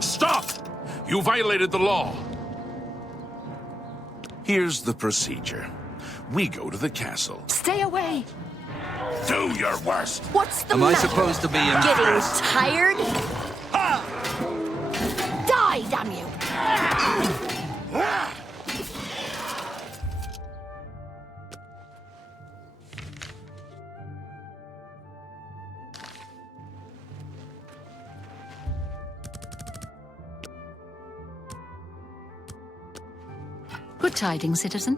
Stop! You violated the law. Here's the procedure. We go to the castle. Stay away. Do your worst. What's the Am matter? I supposed to be Getting impressed? tired? Die, damn you! Good tidings, citizen.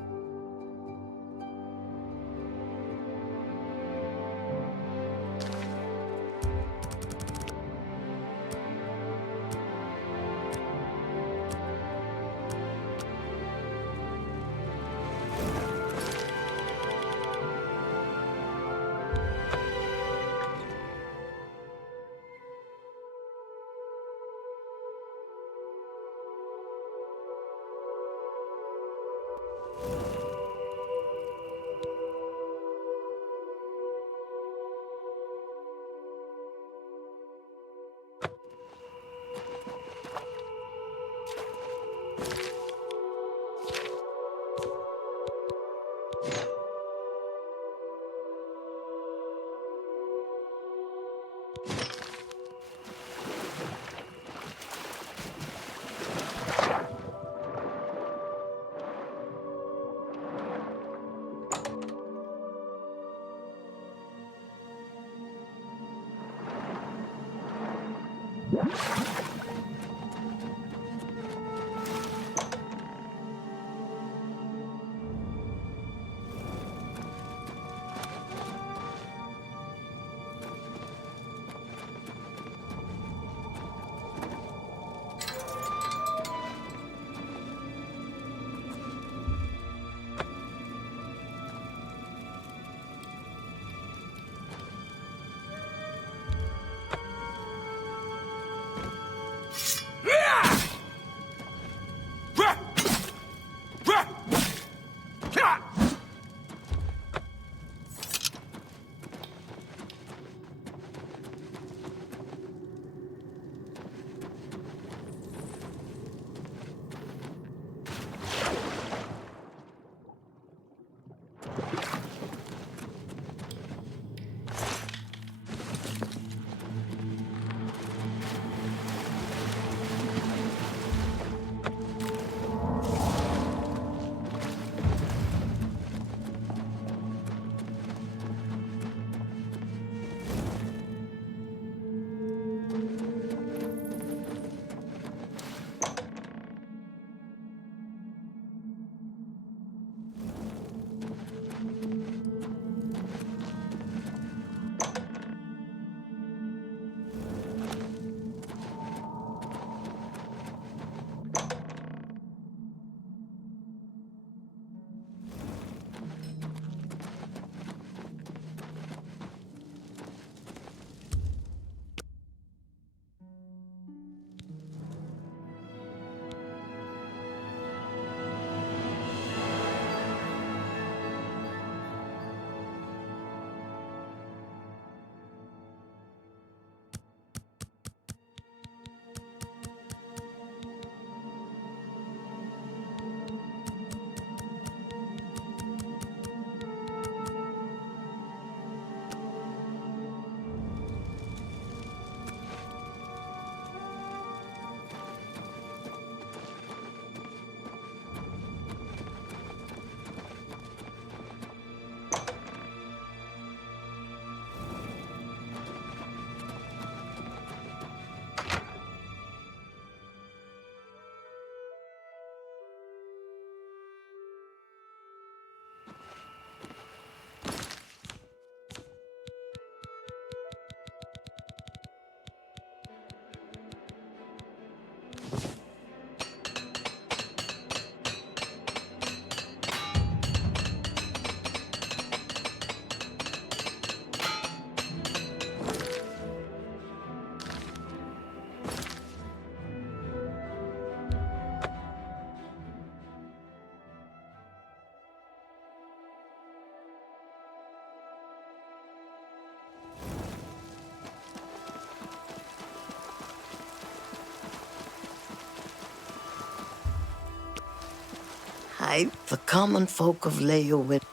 Hype the common folk of Leo with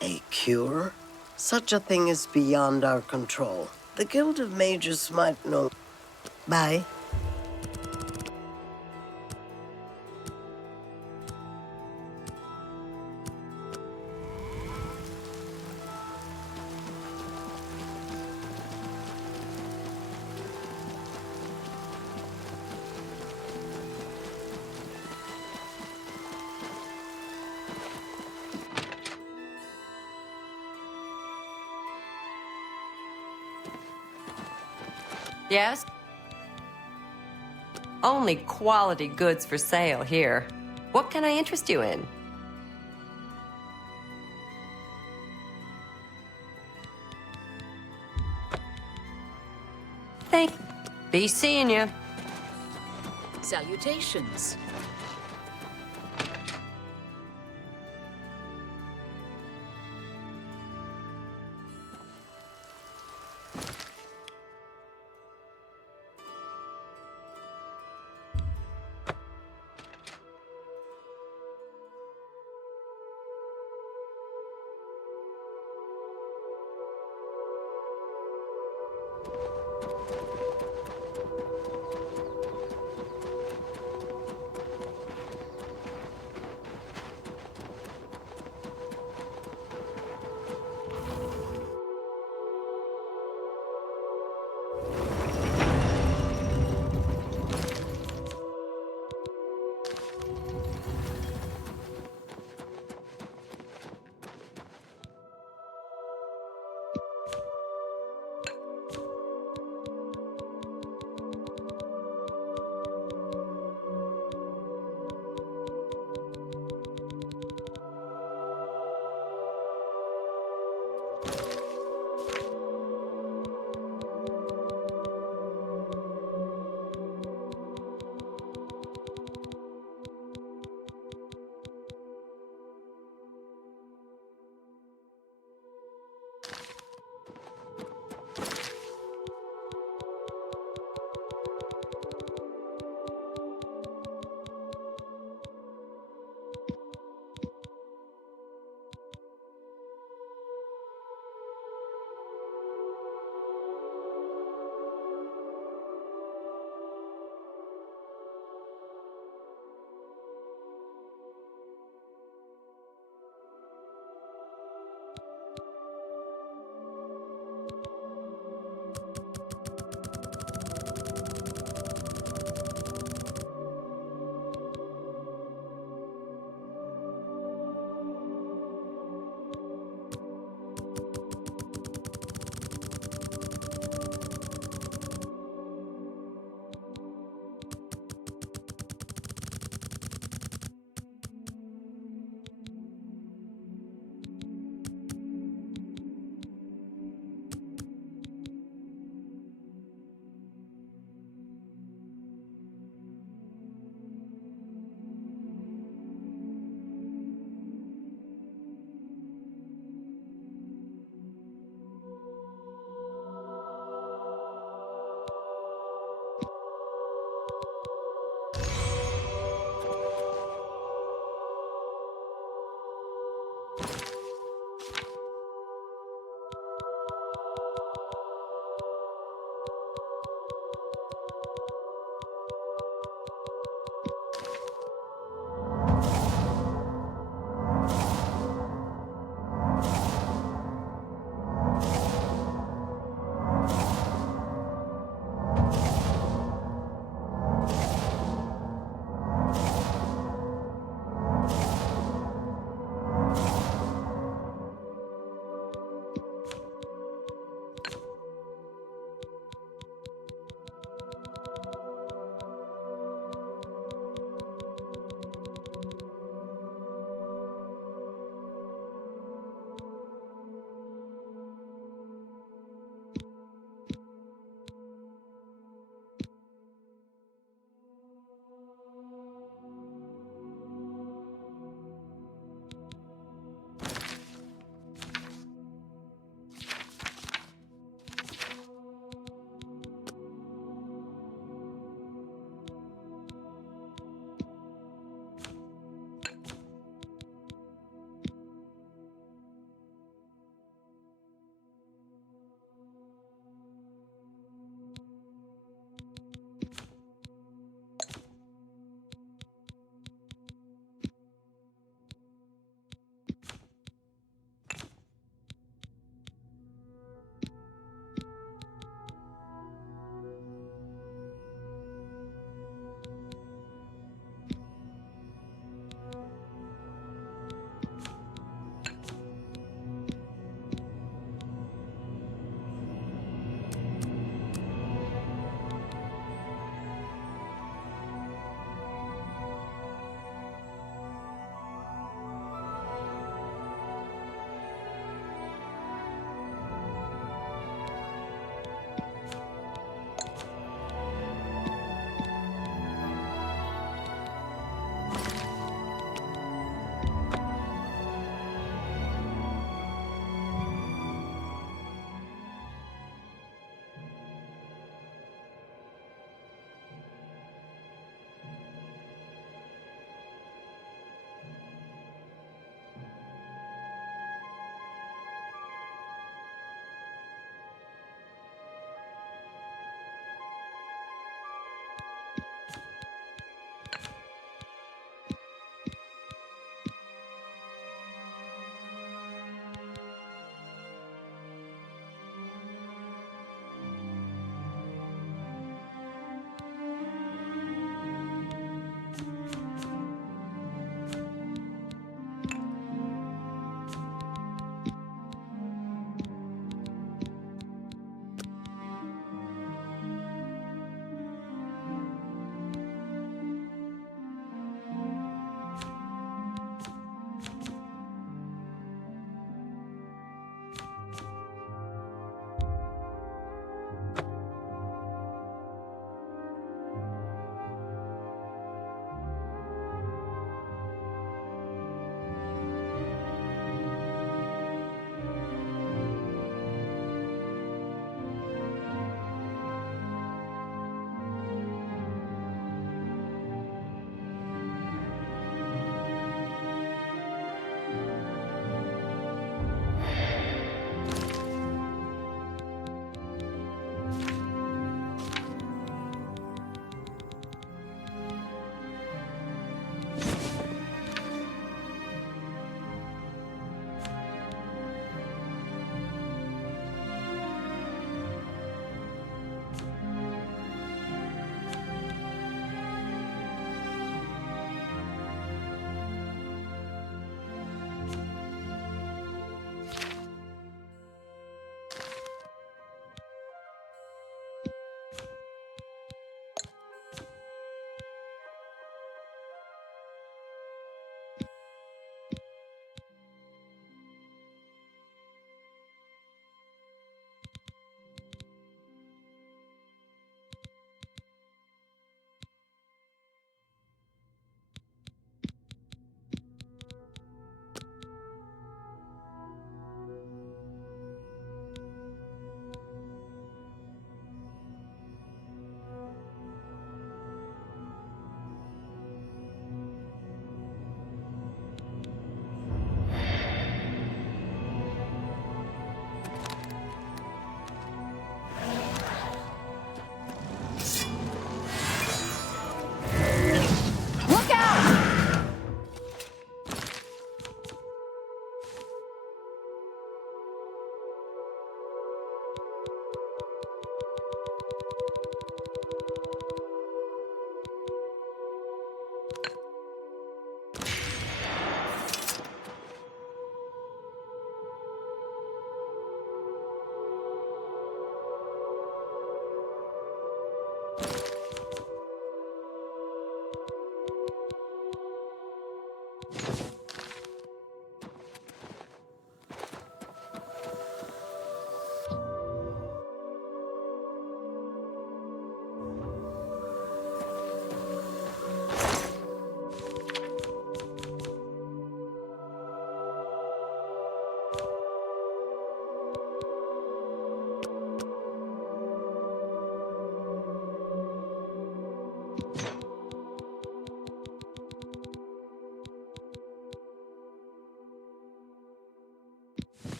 a cure? Such a thing is beyond our control. The Guild of Mages might know. Bye. Yes? Only quality goods for sale here. What can I interest you in? Be seeing you. Salutations.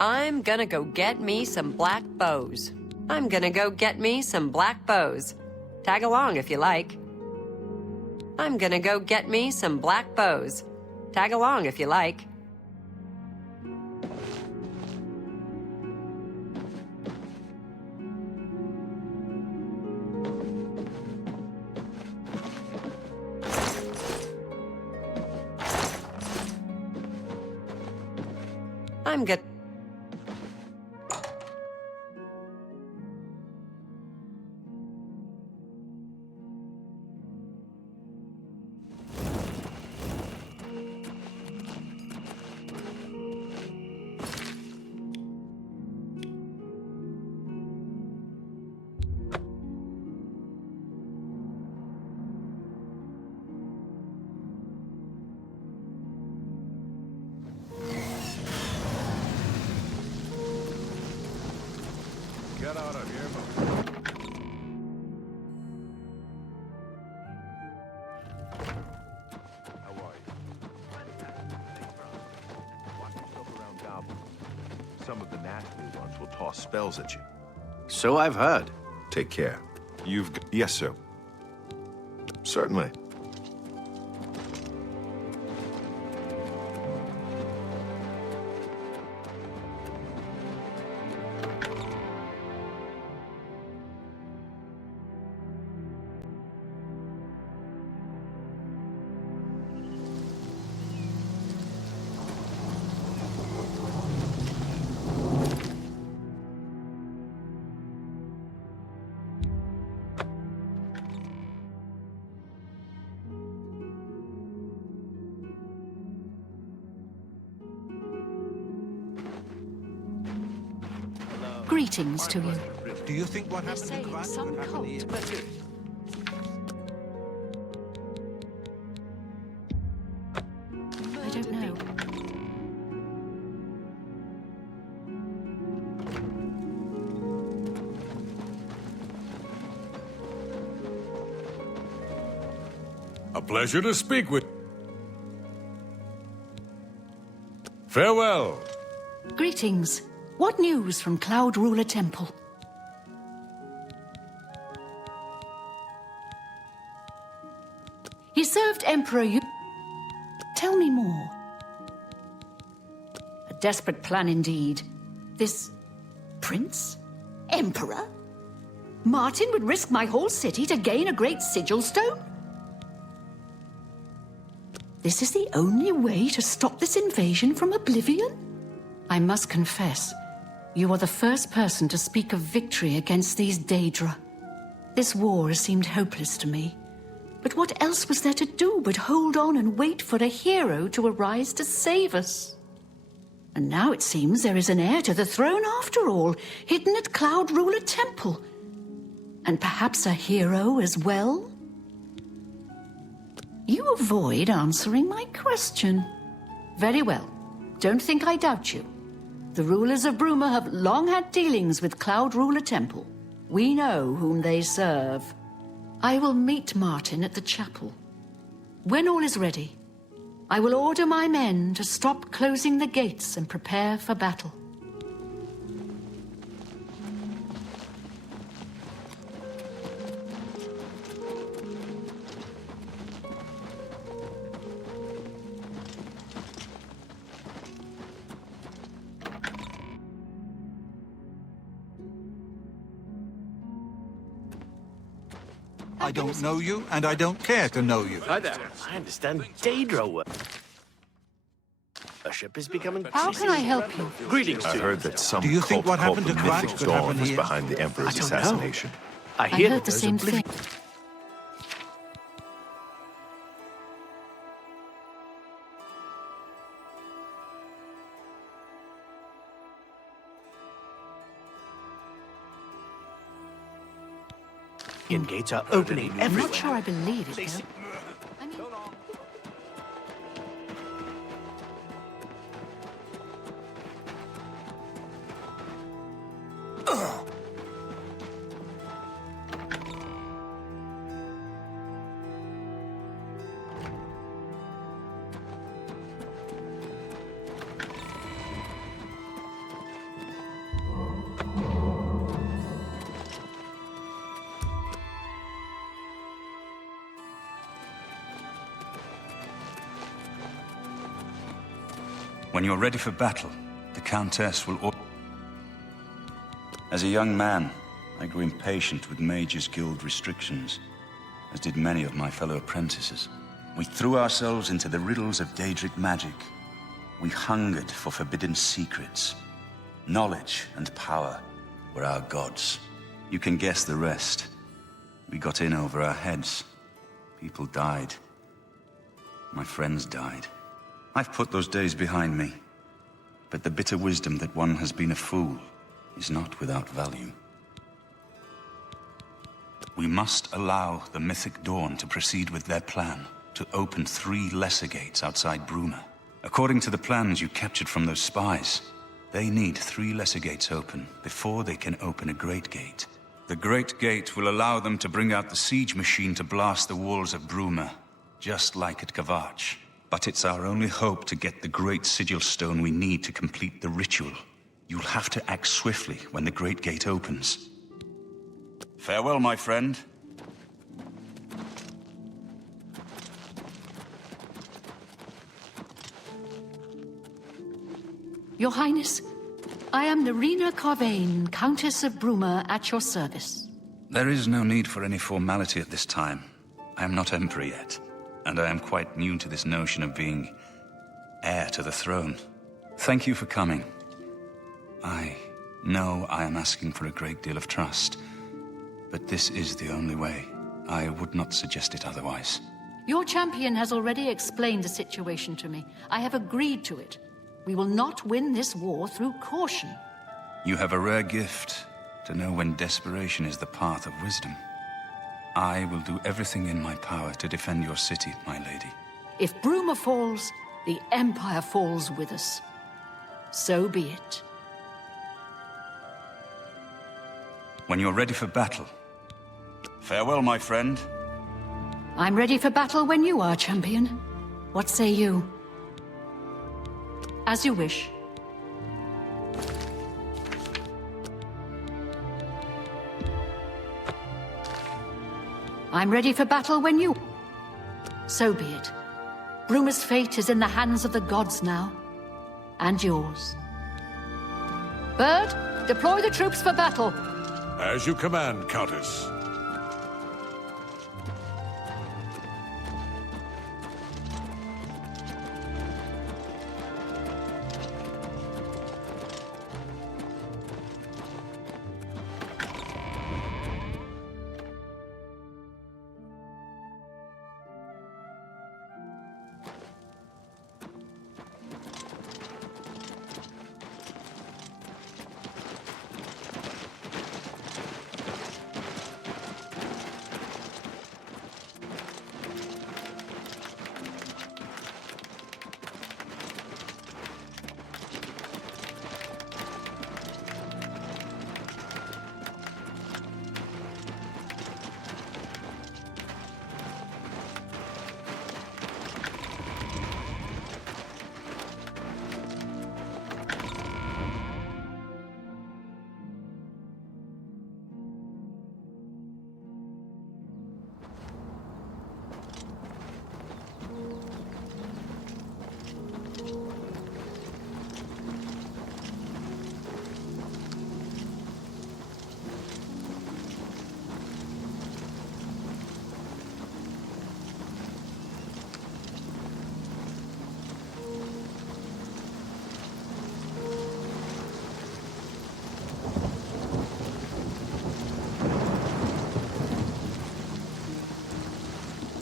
I'm gonna go get me some black bows. I'm gonna go get me some black bows. Tag along if you like. I'm gonna go get me some black bows. Tag along if you like. I'm good. Get out of here, How are you? Watch yourself around goblins. Some of the nasty ones will toss spells at you. So I've heard. Take care. Yes, sir. Certainly. Greetings to you. Do you think what happened Say in Krat some could happen here? cult, but I don't know. A pleasure to speak with. Farewell. Greetings. What news from Cloud Ruler Temple? He served Emperor Yu. Tell me more. A desperate plan indeed. This prince? Emperor? Martin would risk my whole city to gain a great sigil stone? This is the only way to stop this invasion from oblivion? I must confess, you are the first person to speak of victory against these Daedra. This war seemed hopeless to me. But what else was there to do but hold on and wait for a hero to arise to save us? And now it seems there is an heir to the throne after all, hidden at Cloud Ruler Temple. And perhaps a hero as well? You avoid answering my question. Very well. Don't think I doubt you. The rulers of Bruma have long had dealings with Cloud Ruler Temple. We know whom they serve. I will meet Martin at the chapel. When all is ready, I will order my men to stop closing the gates and prepare for battle. I don't know you, and I don't care to know you. Hi there. I understand Daedra worship is becoming. How can I help you? Greetings to I you. heard that some Do you think cult what called happened the to Krat Mythic could Dawn happen was here? behind the Emperor's I don't know. assassination. I I hear heard that the there's same oblivion. thing. Gates are opening I'm everywhere. not sure I believe it, though. I mean, When you're ready for battle, the Countess will... As a young man, I grew impatient with Mages Guild restrictions, as did many of my fellow apprentices. We threw ourselves into the riddles of Daedric magic. We hungered for forbidden secrets. Knowledge and power were our gods. You can guess the rest. We got in over our heads. People died. My friends died. I've put those days behind me. But the bitter wisdom that one has been a fool is not without value. We must allow the Mythic Dawn to proceed with their plan, to open 3 lesser gates outside Bruma. According to the plans you captured from those spies, they need 3 lesser gates open before they can open a Great Gate. The Great Gate will allow them to bring out the siege machine to blast the walls of Bruma, just like at Kavach. But it's our only hope to get the Great Sigil Stone we need to complete the ritual. You'll have to act swiftly when the Great Gate opens. Farewell, my friend. Your Highness, I am Nerina Carvain, Countess of Bruma, at your service. There is no need for any formality at this time. I am not Emperor yet, and I am quite new to this notion of being heir to the throne. Thank you for coming. I know I am asking for a great deal of trust, but this is the only way. I would not suggest it otherwise. Your champion has already explained the situation to me. I have agreed to it. We will not win this war through caution. You have a rare gift to know when desperation is the path of wisdom. I will do everything in my power to defend your city, my lady. If Bruma falls, the Empire falls with us. So be it. When you're ready for battle. Farewell, my friend. I'm ready for battle when you are, champion. What say you? As you wish. I'm ready for battle when you... So be it. Bruma's fate is in the hands of the gods now. And yours. Bird, deploy the troops for battle. As you command, Countess.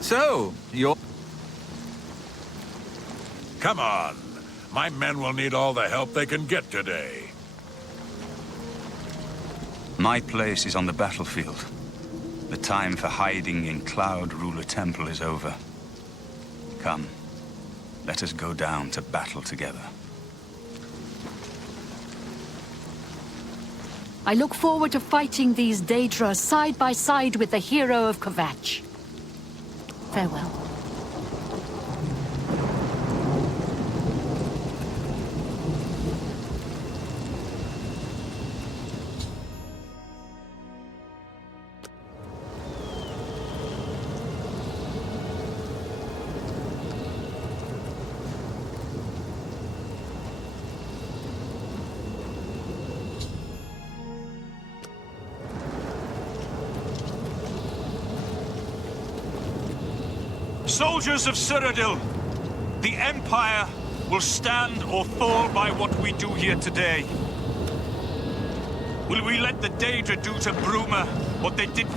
So, you're... Come on. My men will need all the help they can get today. My place is on the battlefield. The time for hiding in Cloud Ruler Temple is over. Come, let us go down to battle together. I look forward to fighting these Daedra side by side with the hero of Kavach. Farewell. Soldiers of Cyrodiil, the Empire will stand or fall by what we do here today. Will we let the Daedra do to Bruma what they did?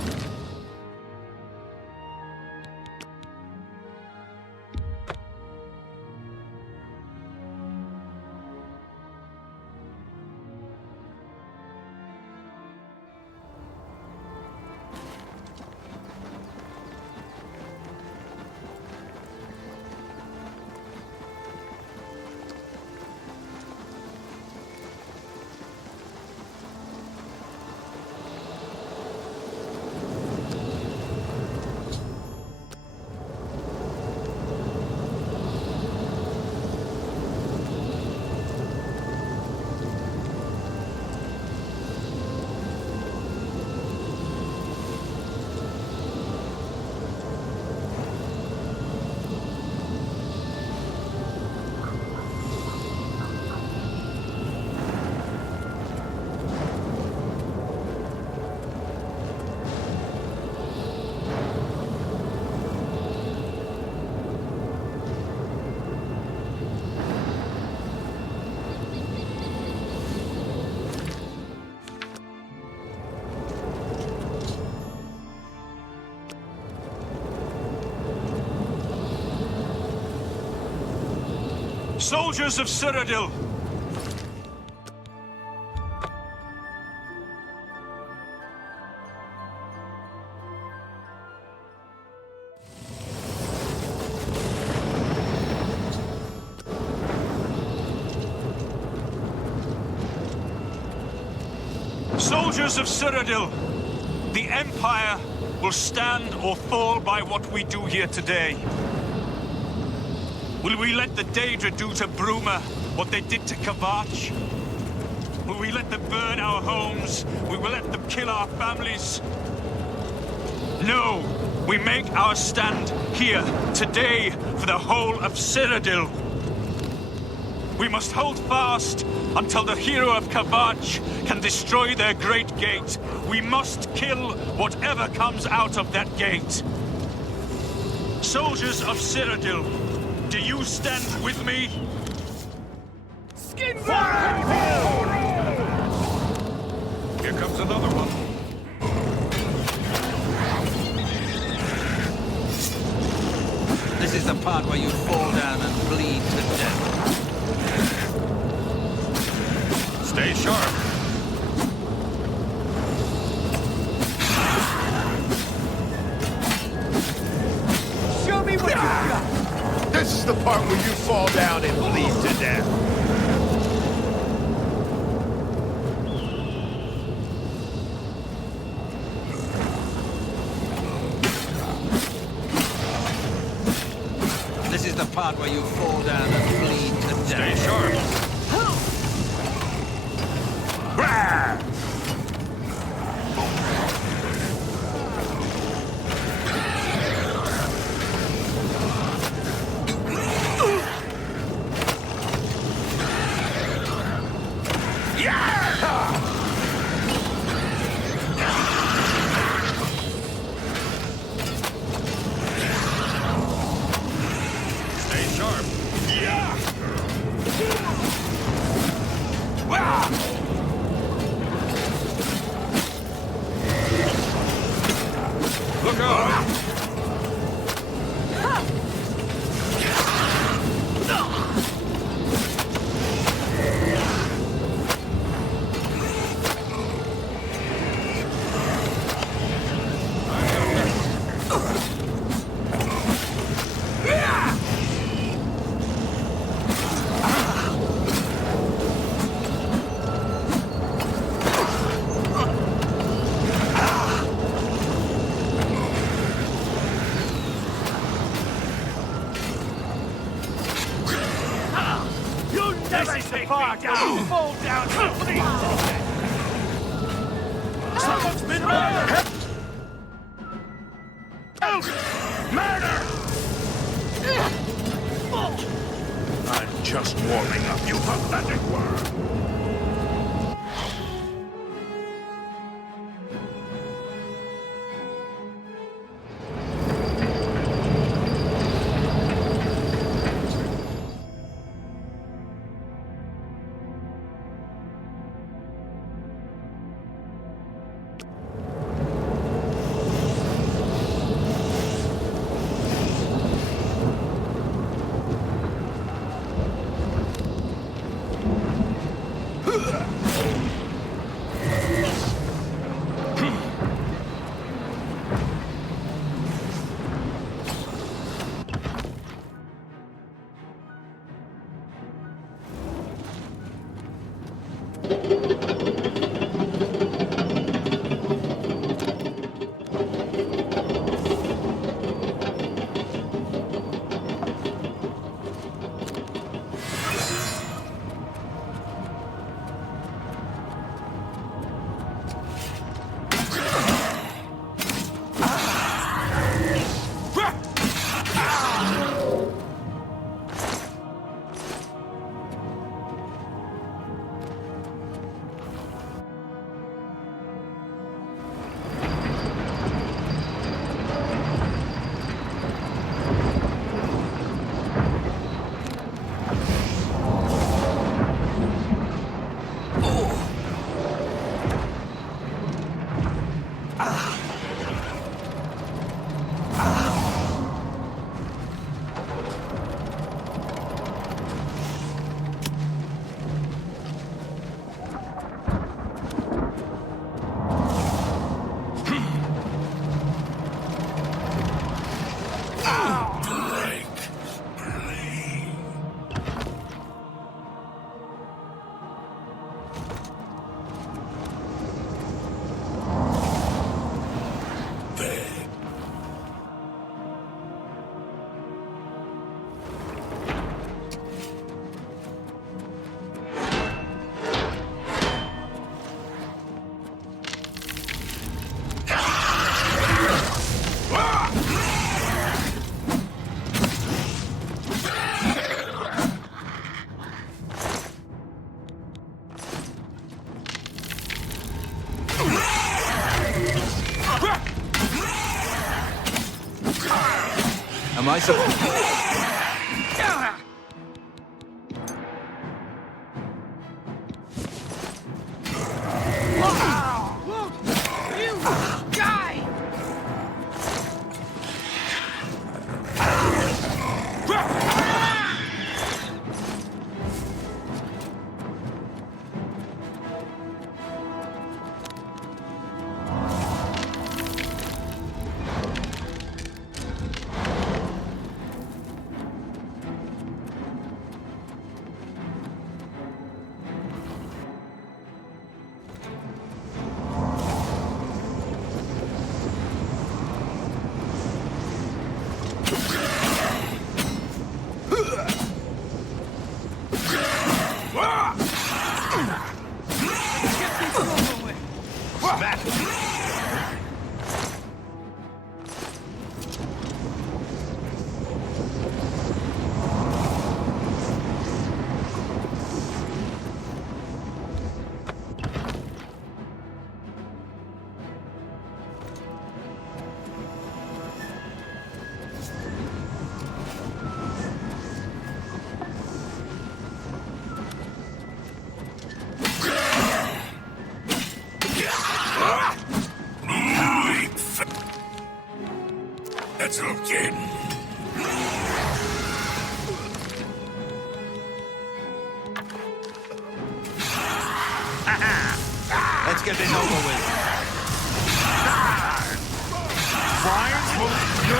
Soldiers of Cyrodiil! Soldiers of Cyrodiil! The Empire will stand or fall by what we do here today. Will we let the Daedra do to Bruma what they did to Kavach? Will we let them burn our homes? Will we let them kill our families? No! We make our stand here, today, for the whole of Cyrodiil. We must hold fast until the hero of Kavach can destroy their great gate. We must kill whatever comes out of that gate. Soldiers of Cyrodiil, do you stand with me? Here comes another one. This is the part where you fall down and bleed to death. Stay sharp. Show me what you got! This is the part where you fall down and bleed to death. This is the part where you fall down and bleed to death. Stay sharp. Stay sharp. Look out! This is the part where you fall down and bleed to death. Someone's been murdered! Murder! I'm just warming up, you pathetic worm. Am I so... That's okay. Let's get this over with. Why won't you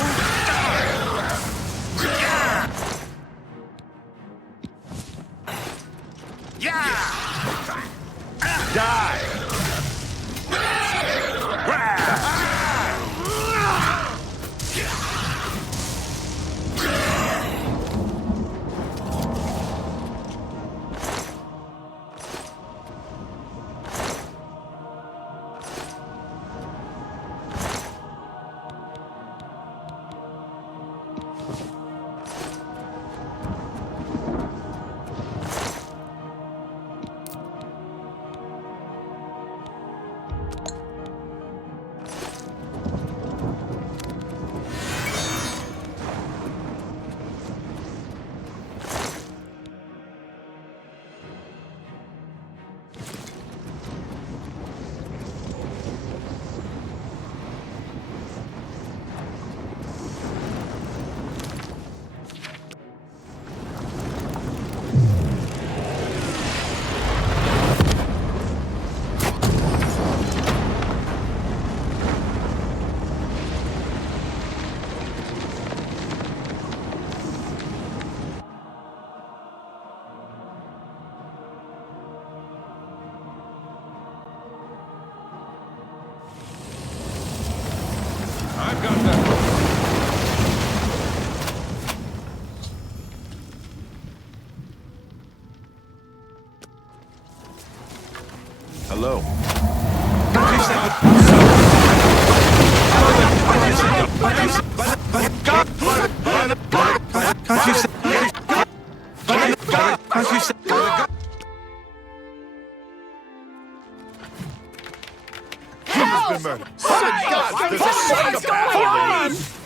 die? Hello. Been murdered. God, there's a psychopath!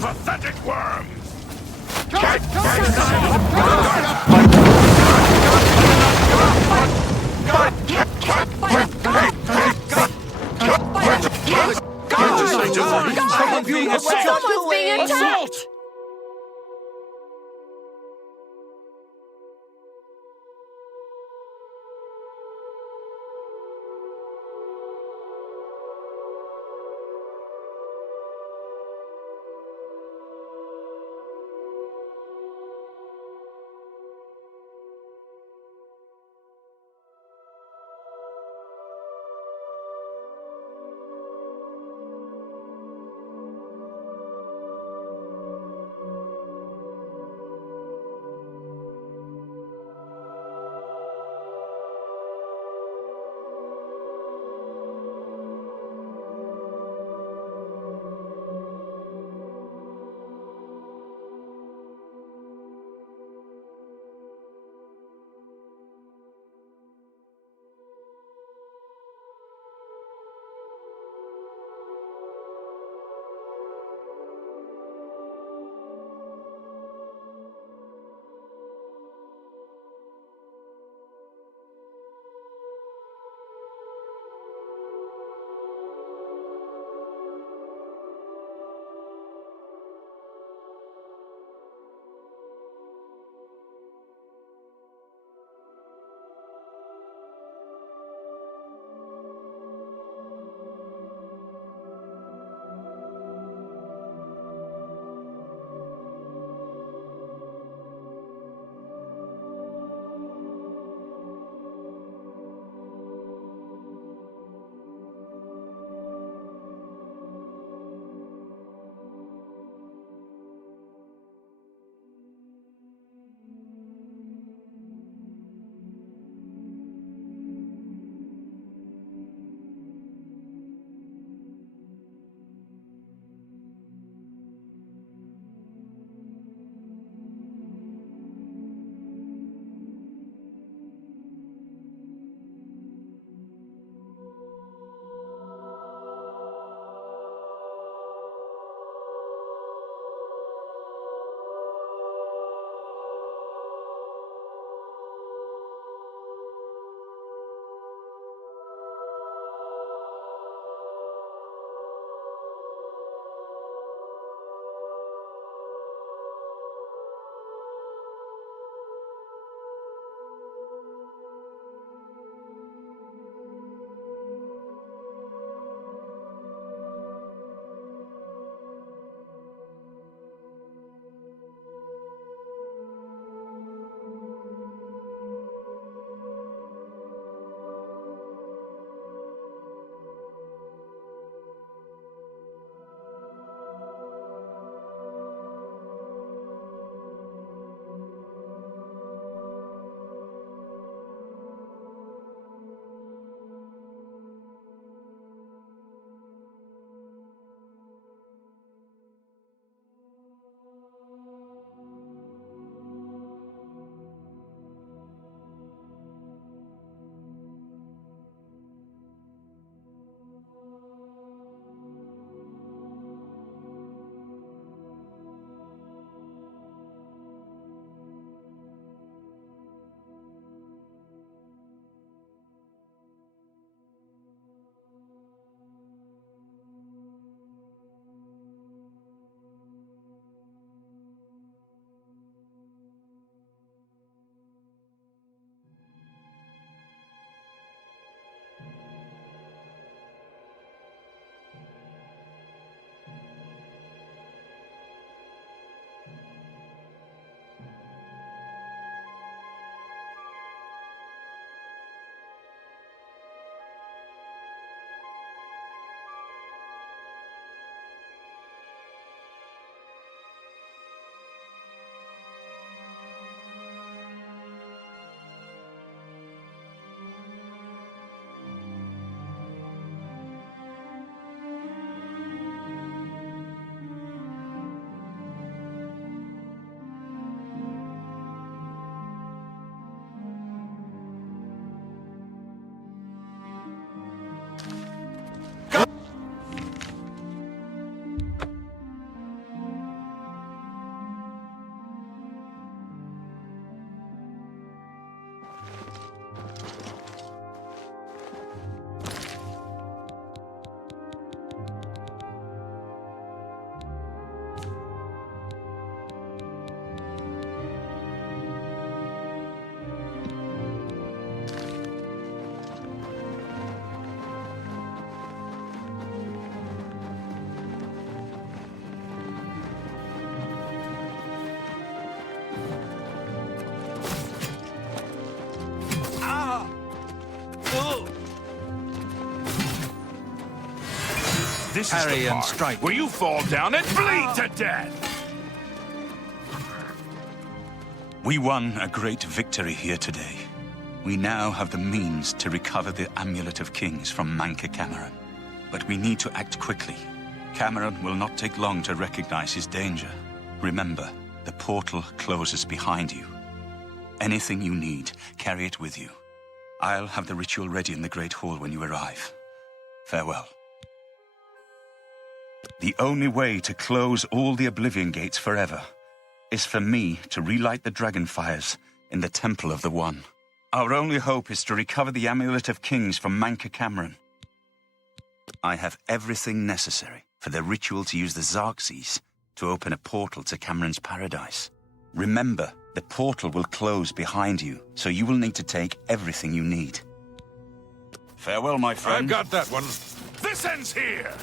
Pathetic worms! Someone's being attacked! This Parry is the and part strike. where you fall down and bleed to death. We won a great victory here today. We now have the means to recover the Amulet of Kings from Manca Cameron. But we need to act quickly. Cameron will not take long to recognize his danger. Remember, the portal closes behind you. Anything you need, carry it with you. I'll have the ritual ready in the Great Hall when you arrive. Farewell. The only way to close all the Oblivion Gates forever is for me to relight the dragon fires in the Temple of the One. Our only hope is to recover the Amulet of Kings from Manca Cameron. I have everything necessary for the ritual to use the Xarxes to open a portal to Cameron's paradise. Remember, the portal will close behind you, so you will need to take everything you need. Farewell, my friend. I've got that one. This ends here.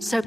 So...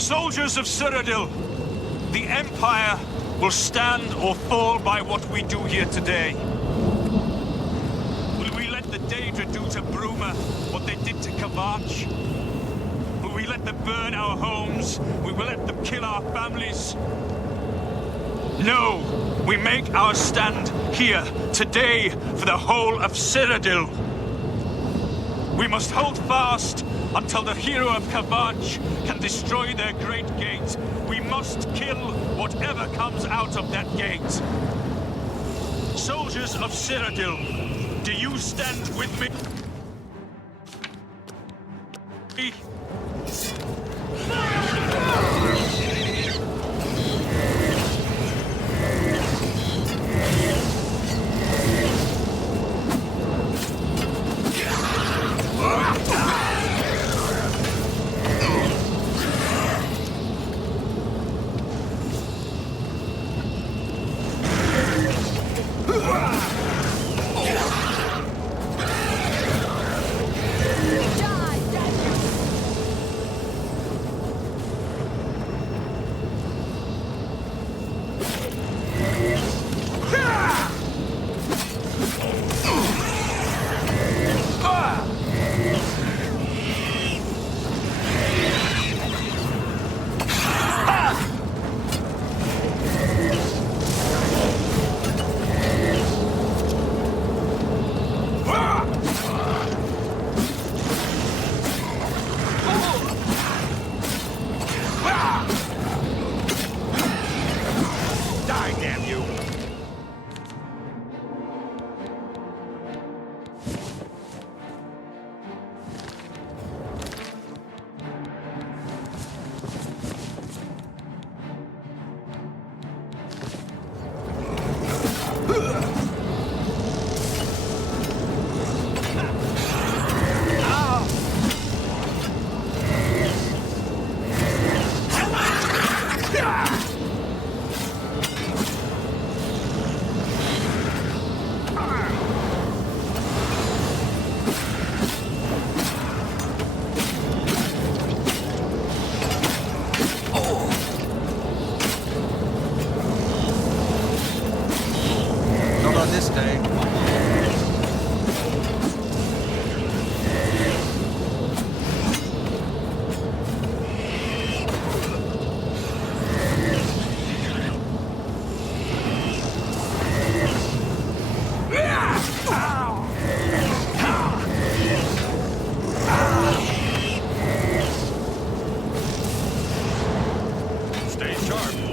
Soldiers of Cyrodiil, the Empire will stand or fall by what we do here today. Will we let the Daedra do to Bruma what they did to Kavach? Will we let them burn our homes? Will we let them kill our families? No! We make our stand here, today, for the whole of Cyrodiil. We must hold fast until the hero of Kavach can destroy their great gate. We must kill whatever comes out of that gate. Soldiers of Cyrodiil, do you stand with me? sharp.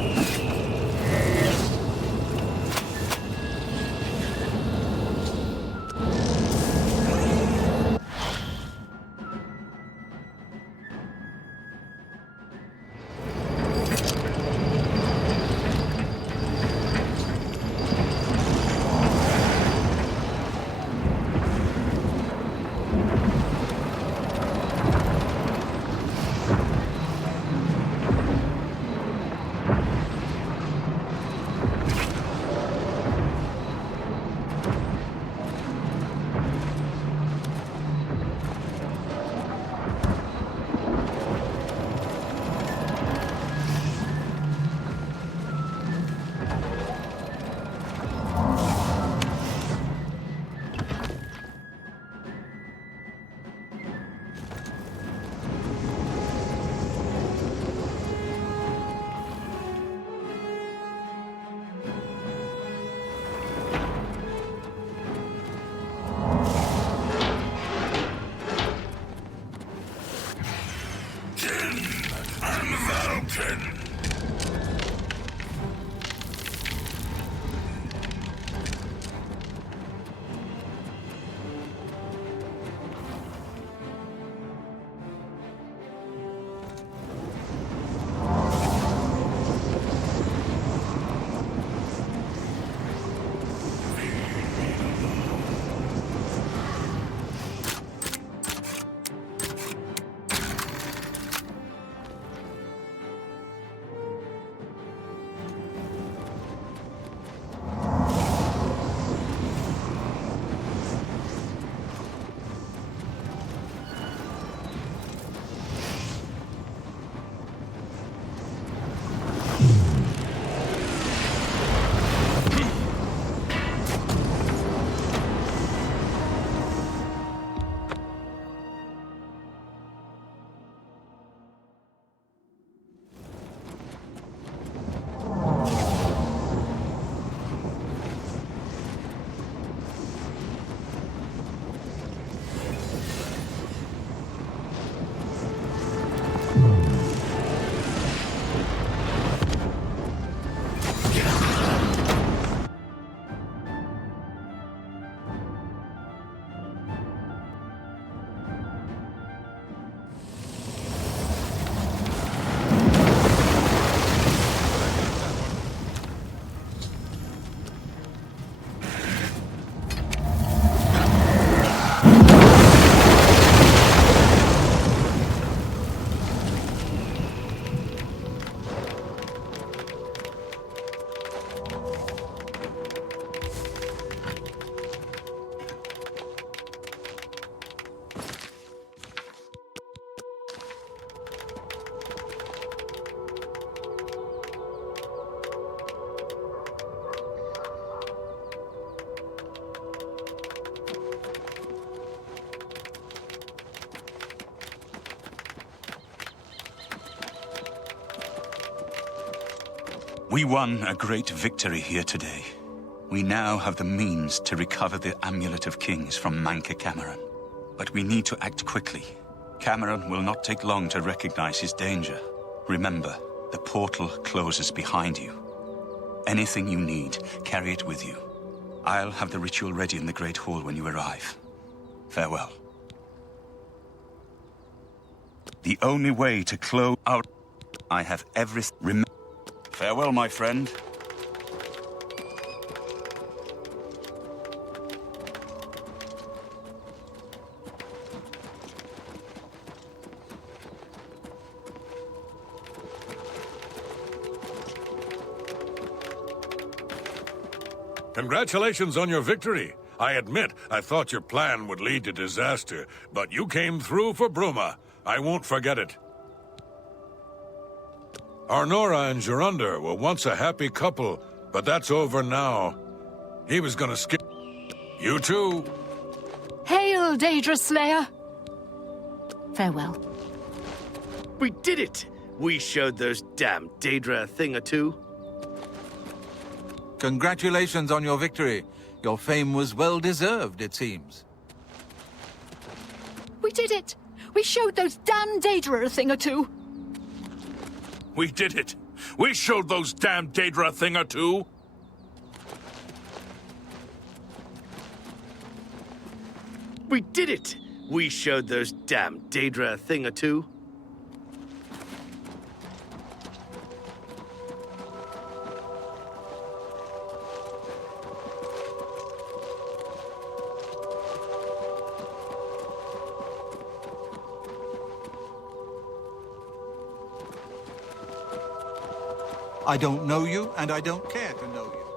We won a great victory here today. We now have the means to recover the Amulet of Kings from Manca Cameron. But we need to act quickly. Cameron will not take long to recognize his danger. Remember, the portal closes behind you. Anything you need, carry it with you. I'll have the ritual ready in the Great Hall when you arrive. Farewell. The only way to close out... I have everything... Farewell, my friend. Congratulations on your victory. I admit, I thought your plan would lead to disaster, but you came through for Bruma. I won't forget it. Arnora and Gerunda were once a happy couple, but that's over now. He was gonna skip... You too. Hail, Daedra Slayer! Farewell. We did it! We showed those damn Daedra a thing or two. Congratulations on your victory. Your fame was well-deserved, it seems. We did it! We showed those damn Daedra a thing or two. We did it. We showed those damn Daedra a thing or two. We did it! We showed those damn Daedra a thing or two. I don't know you, and I don't care to know you.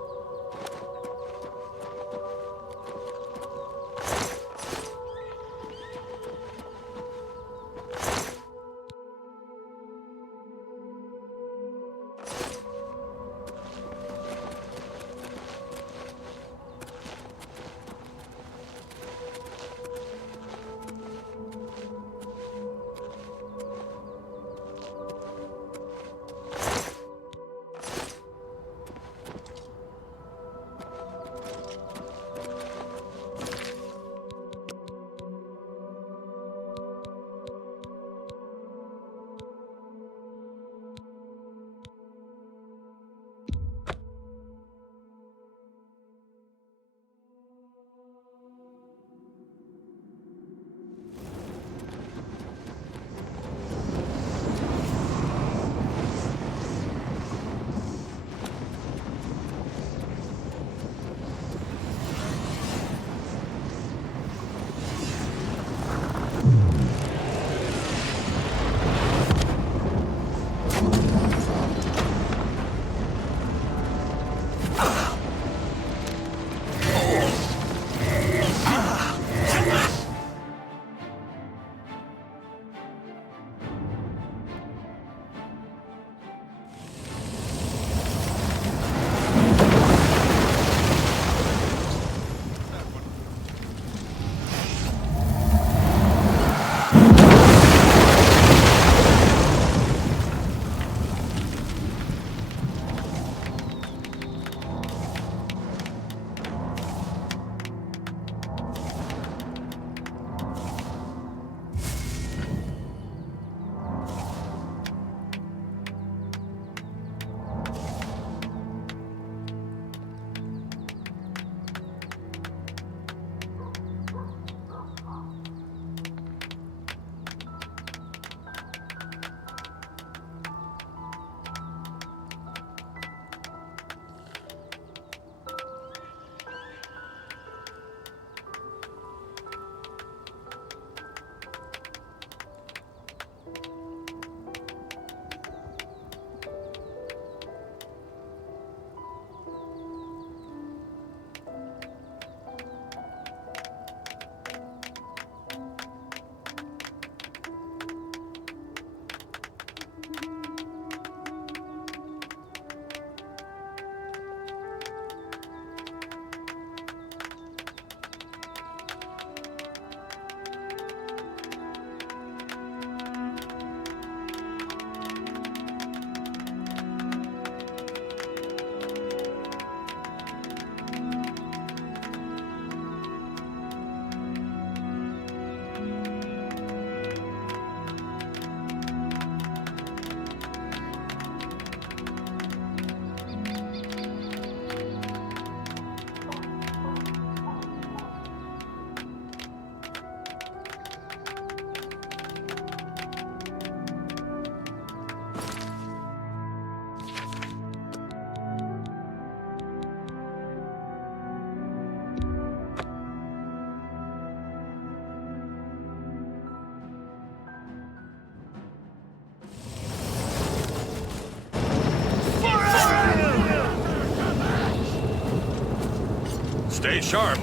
Stay sharp.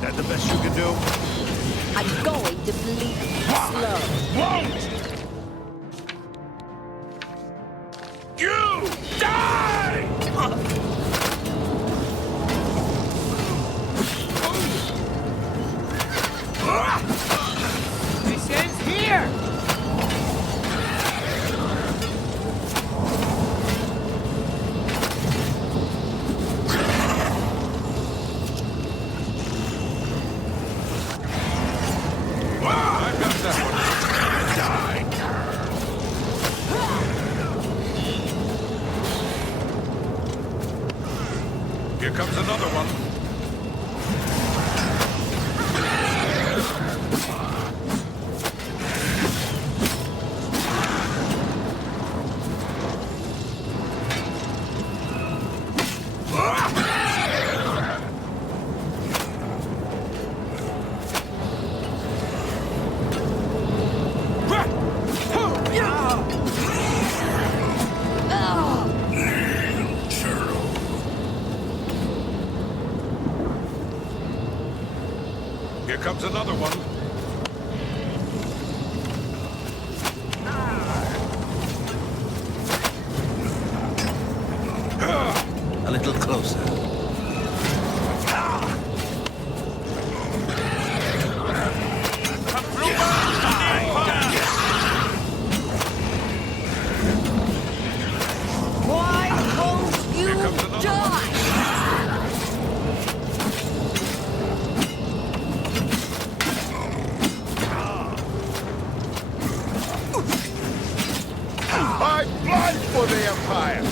That the best you can do? I'm going to bleed slow. You die! This ends here! Here comes another one. Here comes another one. A little closer. Why won't you die? I blind for the Empire!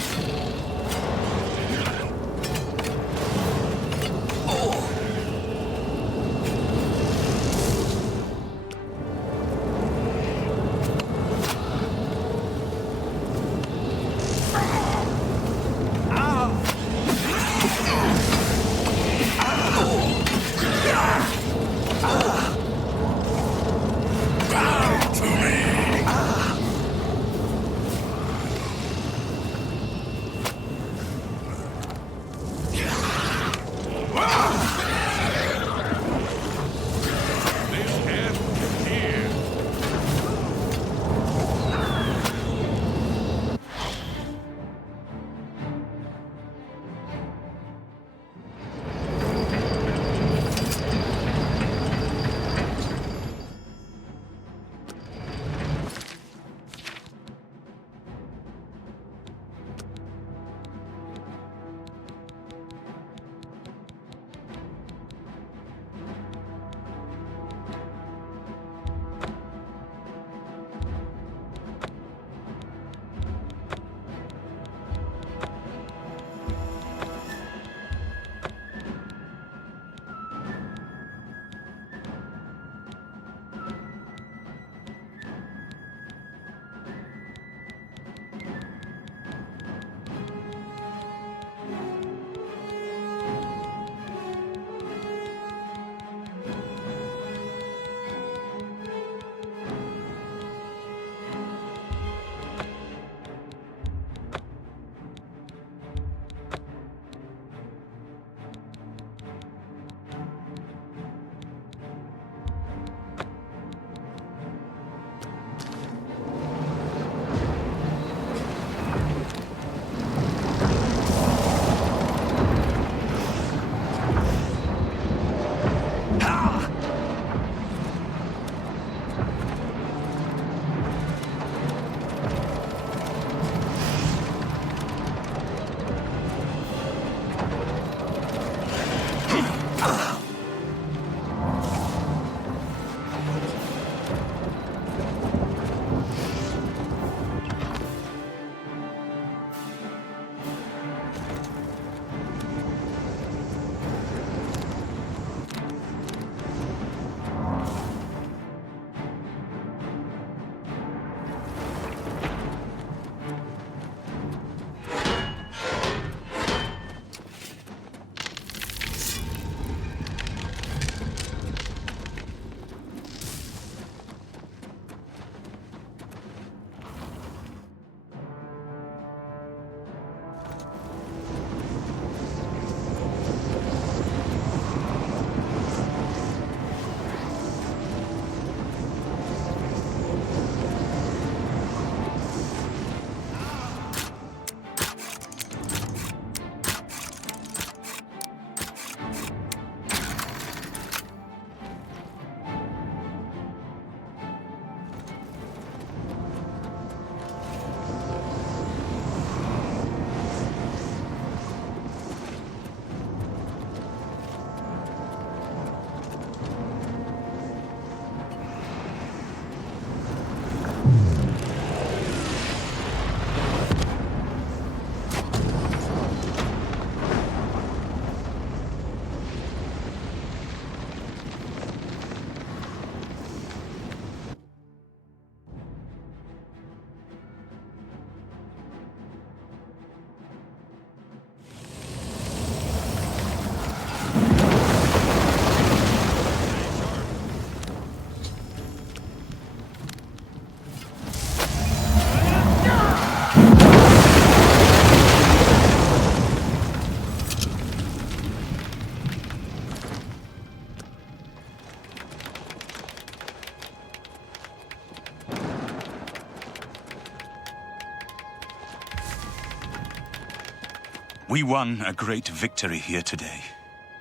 We won a great victory here today.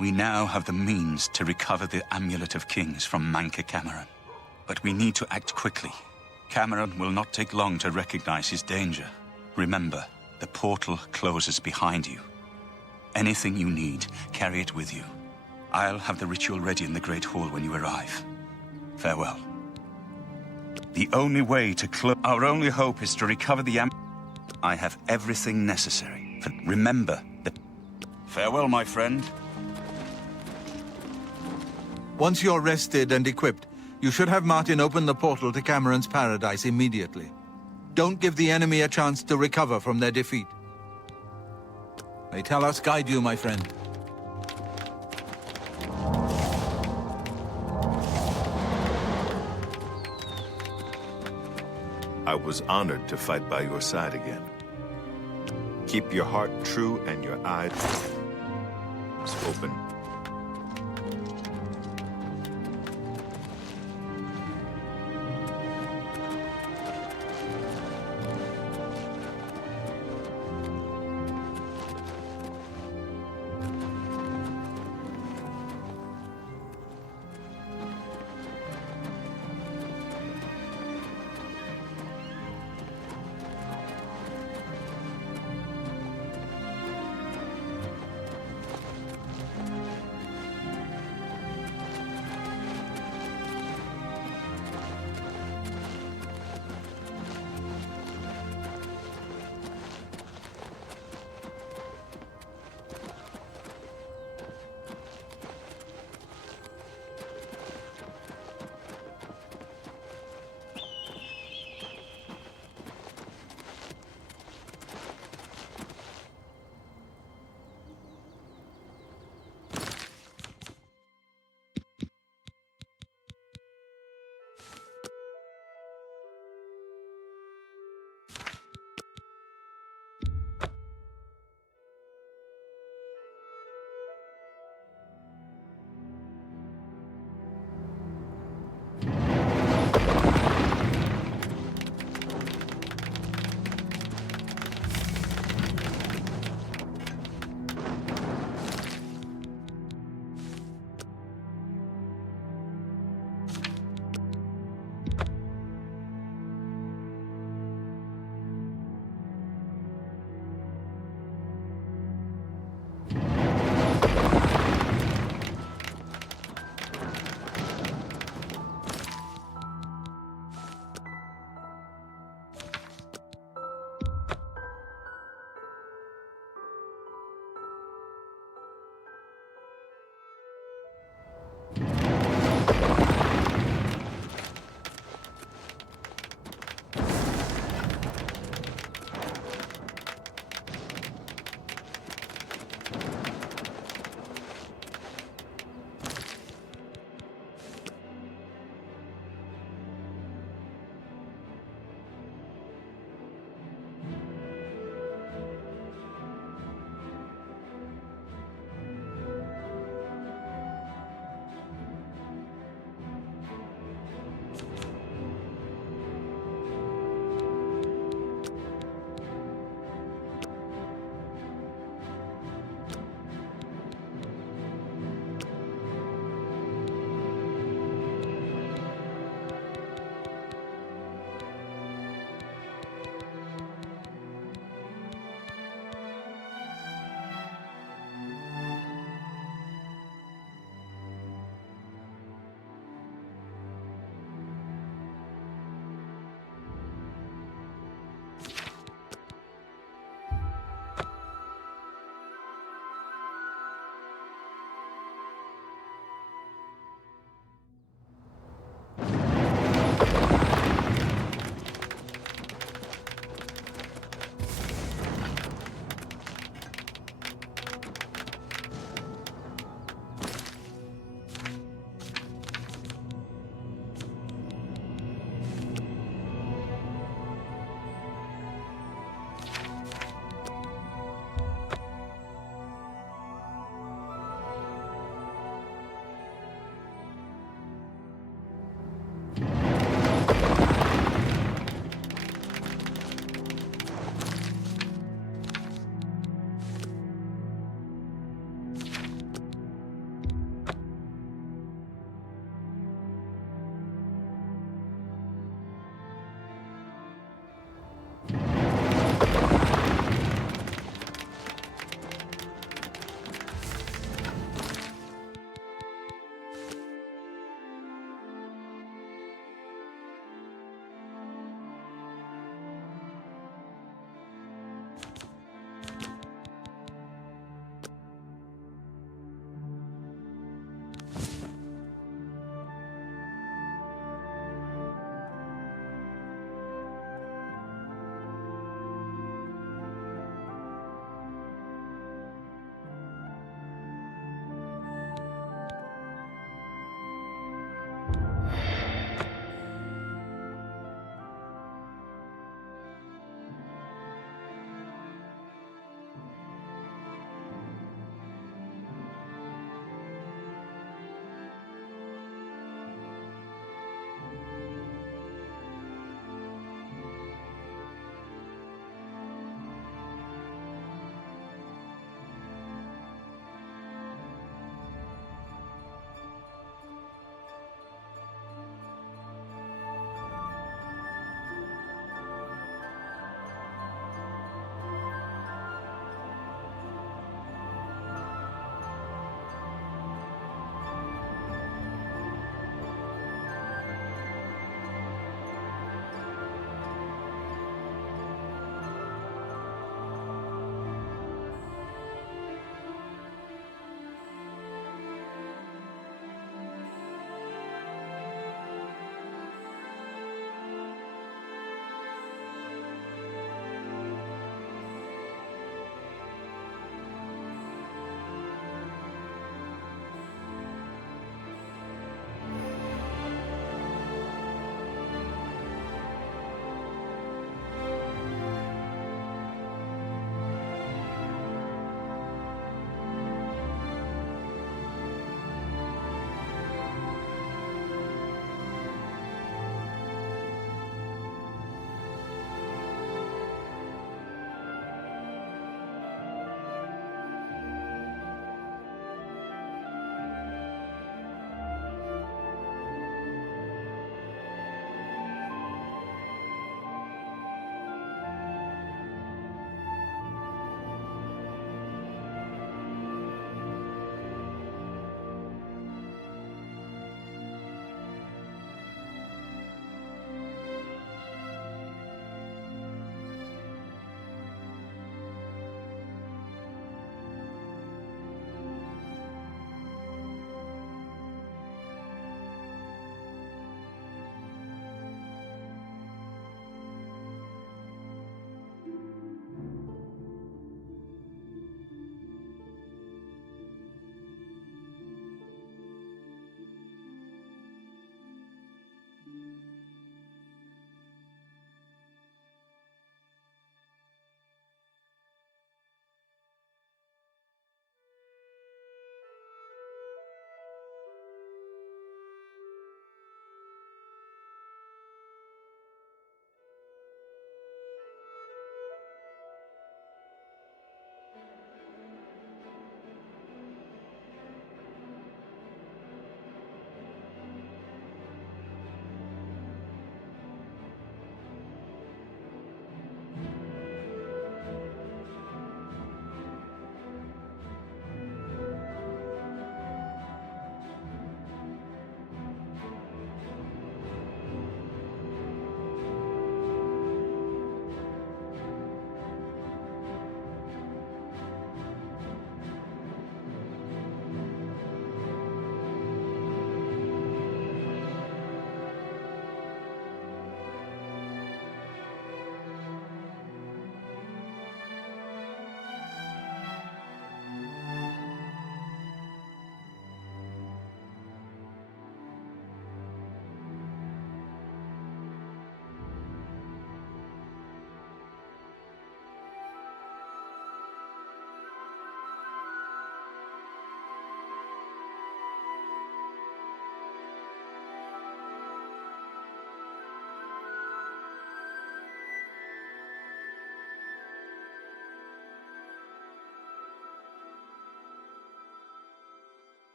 We now have the means to recover the Amulet of Kings from Manca Cameron. But we need to act quickly. Cameron will not take long to recognize his danger. Remember, the portal closes behind you. Anything you need, carry it with you. I'll have the ritual ready in the Great Hall when you arrive. Farewell. The only way to close... Our only hope is to recover the I have everything necessary. Remember that... Farewell, my friend. Once you're rested and equipped, you should have Martin open the portal to Cameron's paradise immediately. Don't give the enemy a chance to recover from their defeat. May Talos guide you, my friend. I was honored to fight by your side again. Keep your heart true and your eyes open.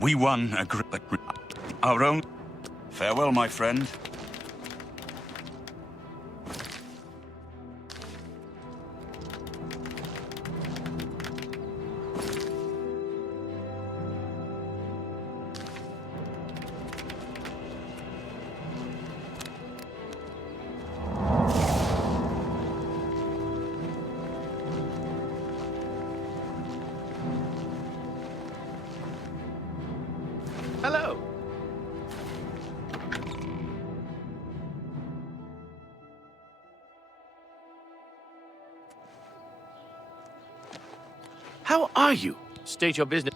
We won our own. Farewell, my friend. Hello. How are you? State your business.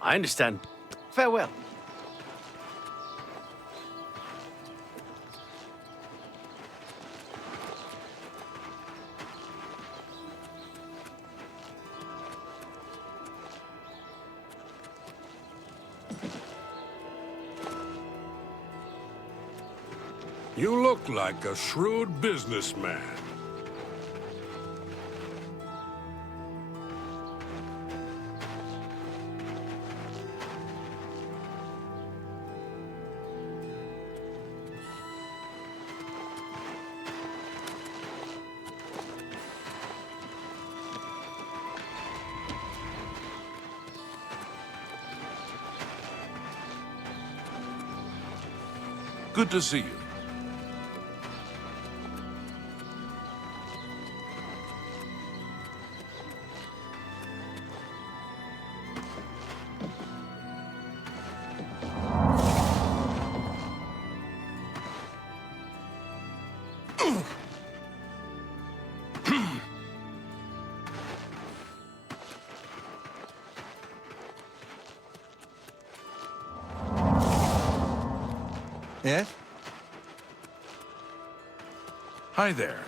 I understand. Farewell. You look like a shrewd businessman. Good to see you. Yes? Hi there.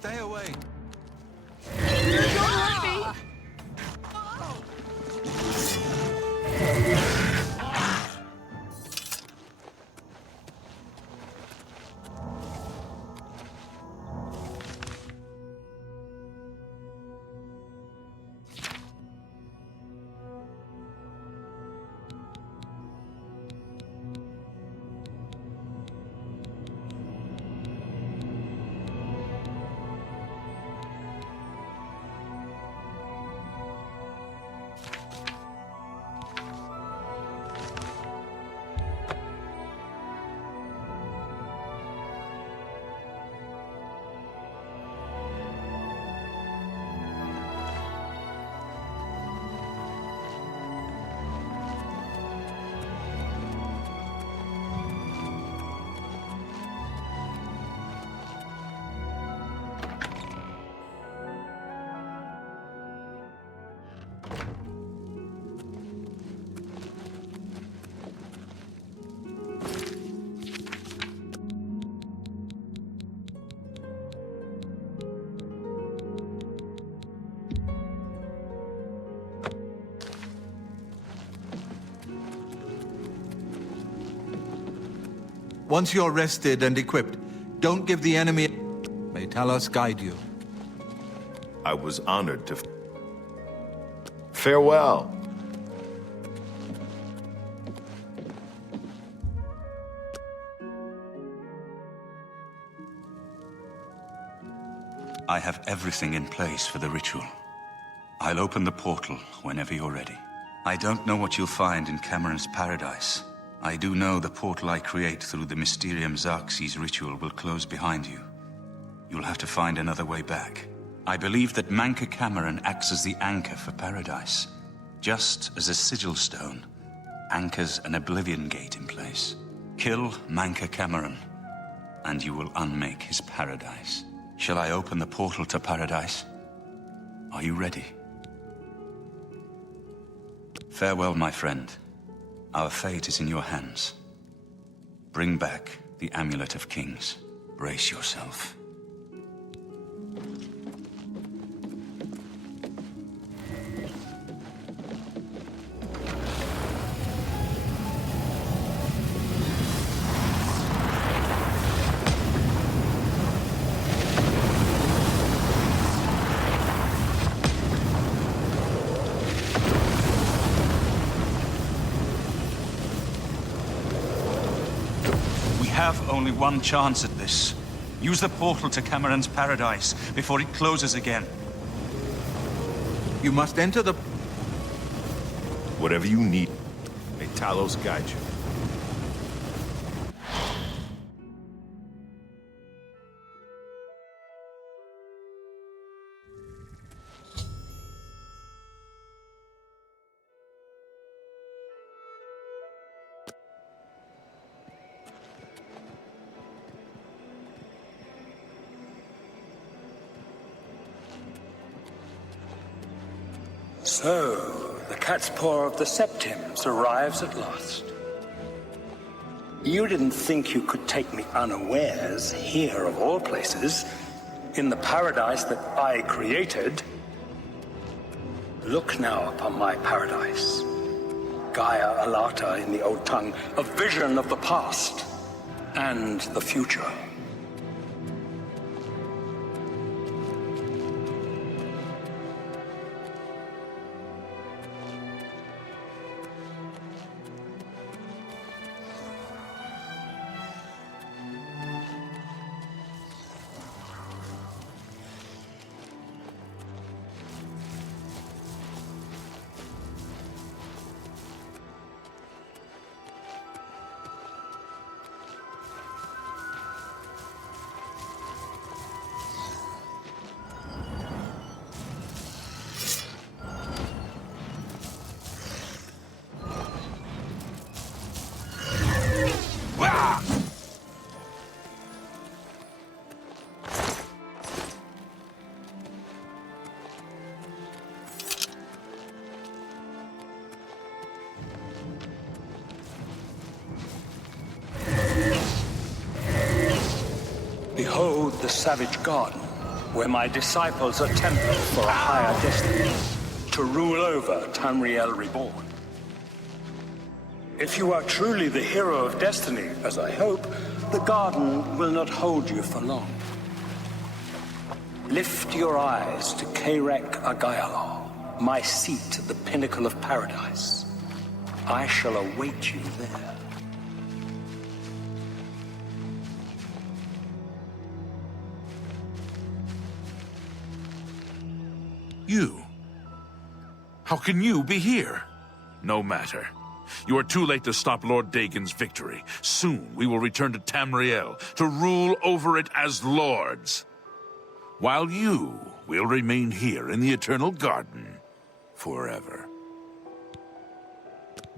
Stay away. Once you're rested and equipped, don't give the enemy... May Talos guide you. I was honored to... Farewell. I have everything in place for the ritual. I'll open the portal whenever you're ready. I don't know what you'll find in Cameron's paradise. I do know the portal I create through the Mysterium Xerxes ritual will close behind you. You'll have to find another way back. I believe that Manca Cameron acts as the anchor for paradise, just as a sigil stone anchors an oblivion gate in place. Kill Manca Cameron, and you will unmake his paradise. Shall I open the portal to paradise? Are you ready? Farewell, my friend. Our fate is in your hands. Bring back the Amulet of Kings. Brace yourself. Have only one chance at this. Use the portal to Cameron's paradise before it closes again. You must enter the... Whatever you need, may Talos guide you. So, the cat's paw of the Septims arrives at last. You didn't think you could take me unawares, here of all places, in the paradise that I created. Look now upon my paradise. Gaia Alata in the old tongue, a vision of the past and the future. Behold the savage garden, where my disciples are tempered for a higher destiny, to rule over Tamriel Reborn. If you are truly the hero of destiny, as I hope, the garden will not hold you for long. Lift your eyes to Kairek Agayalor, my seat at the pinnacle of paradise. I shall await you there. You? How can you be here? No matter. You are too late to stop Lord Dagon's victory. Soon we will return to Tamriel to rule over it as lords. While you will remain here in the Eternal Garden forever.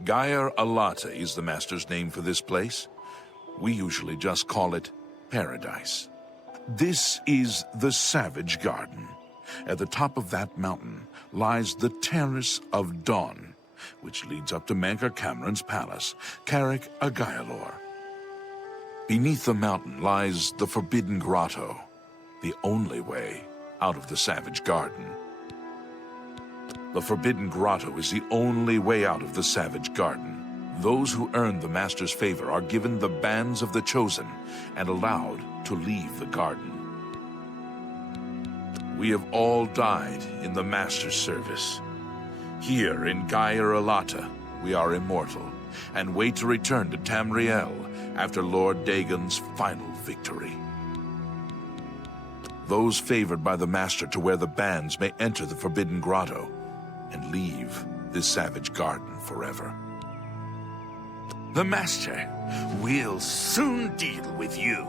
Gaia Alata is the Master's name for this place. We usually just call it Paradise. This is the Savage Garden. At the top of that mountain lies the Terrace of Dawn, which leads up to Manca Cameron's palace, Kairek Agayalor. Beneath the mountain lies the Forbidden Grotto, the only way out of the Savage Garden. The Forbidden Grotto is the only way out of the Savage Garden. Those who earn the Master's favor are given the bands of the chosen and allowed to leave the garden. We have all died in the Master's service. Here in Gaia Alata, we are immortal and wait to return to Tamriel after Lord Dagon's final victory. Those favored by the Master to wear the bands may enter the Forbidden Grotto and leave this savage garden forever. The Master will soon deal with you.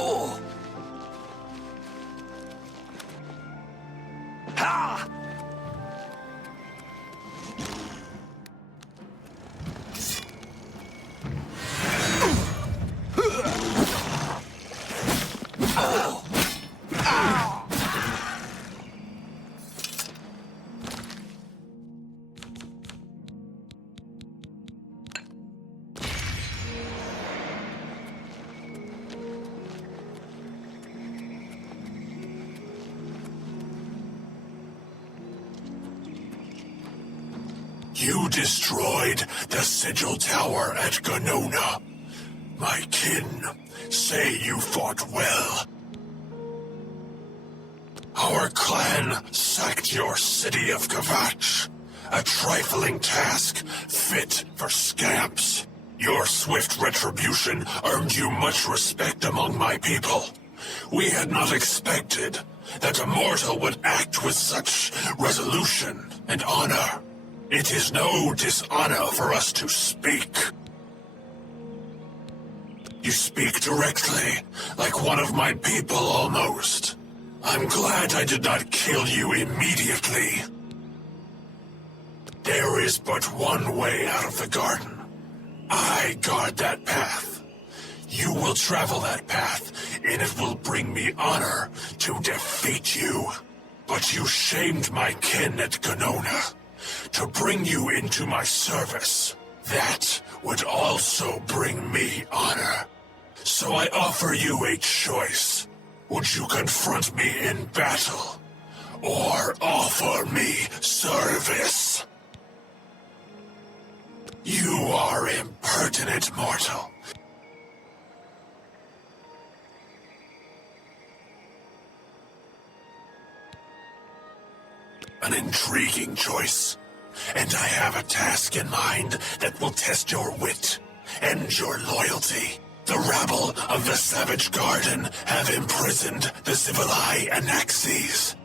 Oh! Ha! You destroyed the Sigil Tower at Ganona. My kin say you fought well. Our clan sacked your city of Kavach, a trifling task fit for scamps. Your swift retribution earned you much respect among my people. We had not expected that a mortal would act with such resolution and honor. It is no dishonor for us to speak. You speak directly, like one of my people almost. I'm glad I did not kill you immediately. There is but one way out of the garden. I guard that path. You will travel that path, and it will bring me honor to defeat you. But you shamed my kin at Ganona. To bring you into my service, that would also bring me honor. So I offer you a choice. Would you confront me in battle, or offer me service? You are impertinent, mortal. An intriguing choice. And I have a task in mind that will test your wit and your loyalty. The rabble of the Savage Garden have imprisoned the Civilai Anaxes.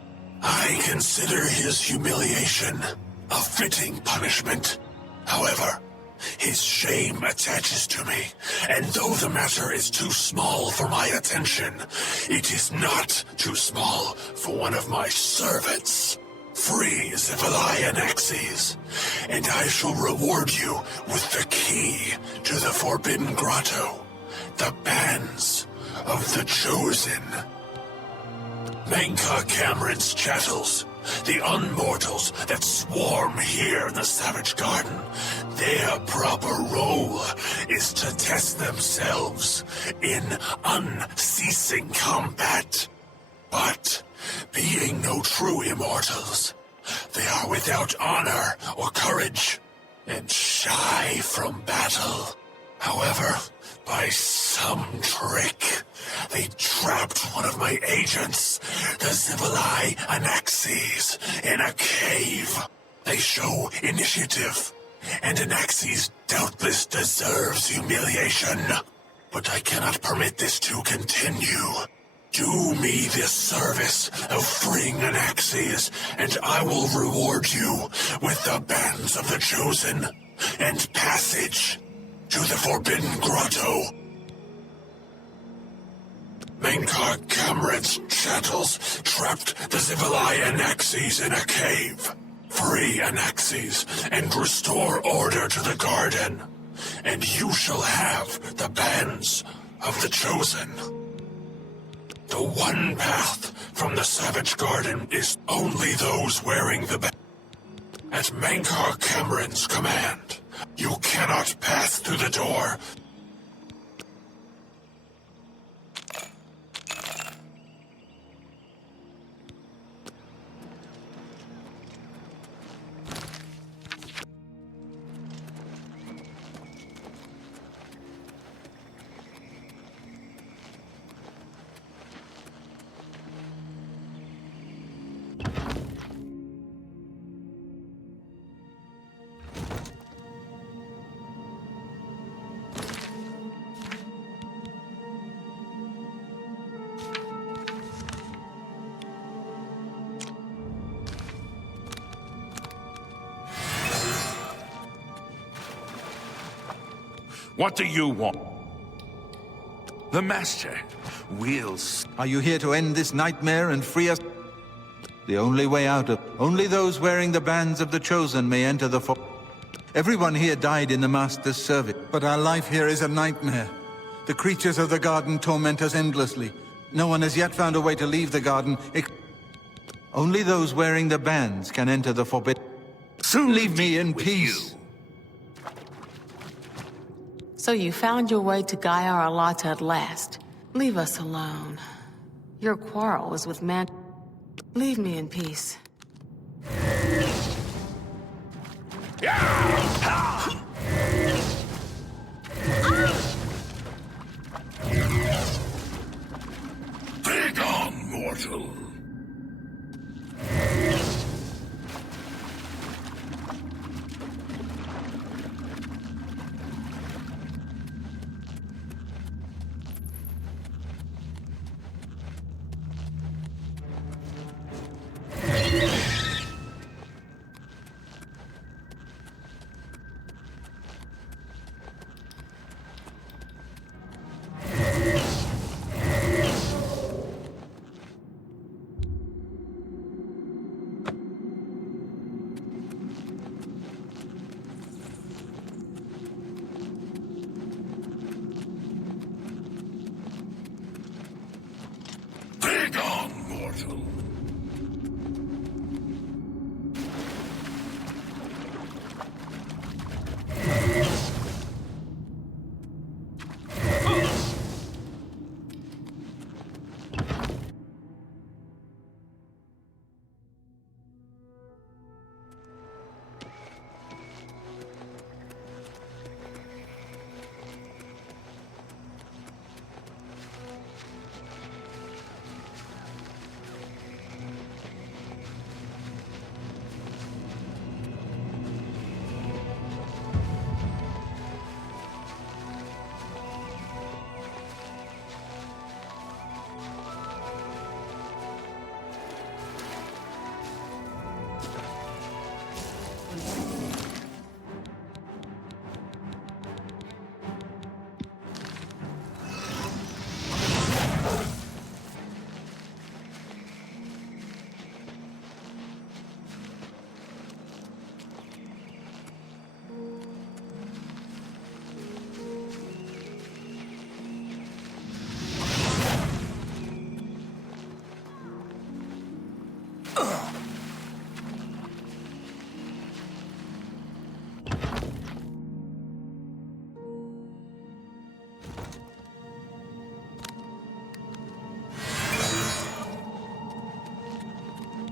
I consider his humiliation a fitting punishment. However, his shame attaches to me, and though the matter is too small for my attention, it is not too small for one of my servants. Free Civilai Anaxes, and I shall reward you with the key to the Forbidden Grotto, the bands of the Chosen. Menka Cameron's chattels, the unmortals that swarm here in the Savage Garden, their proper role is to test themselves in unceasing combat. But being no true immortals, they are without honor or courage, and shy from battle. However, by some trick, They trapped one of my agents, the Zibalai Anaxes, in a cave. They show initiative, and Anaxes doubtless deserves humiliation. But I cannot permit this to continue. Do me this service of freeing Anaxes, and I will reward you with the bands of the Chosen and passage to the Forbidden Grotto. Mankar Cameron's chattels trapped the Zibalai Anaxes in a cave. Free Anaxes and restore order to the garden, and you shall have the bands of the Chosen. The one path from the Savage Garden is only those wearing the band. At Mankar Cameron's command, you cannot pass through the door. What do you want? The Master will... Are you here to end this nightmare and free us? The only way out of... Only those wearing the bands of the Chosen may enter the Everyone here died in the Master's service, but our life here is a nightmare. The creatures of the garden torment us endlessly. No one has yet found a way to leave the garden. Only those wearing the bands can enter the Forbidden... Soon leave me in peace. So you found your way to Gaia Arlata at last. Leave us alone. Your quarrel is with man. Leave me in peace. Begone, mortal.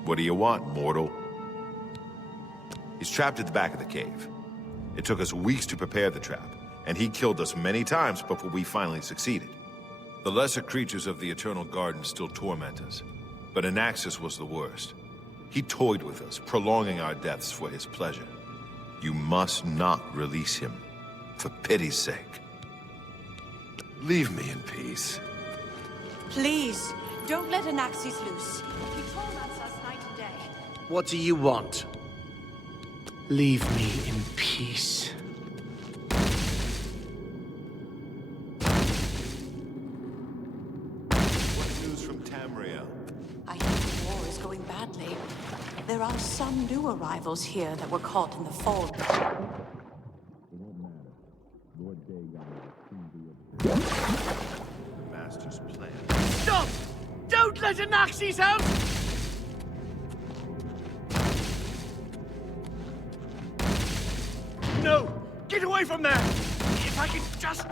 What do you want, mortal? He's trapped at the back of the cave. It took us weeks to prepare the trap, and he killed us many times before we finally succeeded. The lesser creatures of the Eternal Garden still torment us, but Anaxis was the worst. He toyed with us, prolonging our deaths for his pleasure. You must not release him, for pity's sake. Leave me in peace. Please, don't let Anaxis loose. He torments us night and day. What do you want? Leave me in peace. What news from Tamriel? I hear the war is going badly. There are some new arrivals here that were caught in the fall. Master's plan. Stop! Don't let Anaxis out! No! Get away from there! If I could just...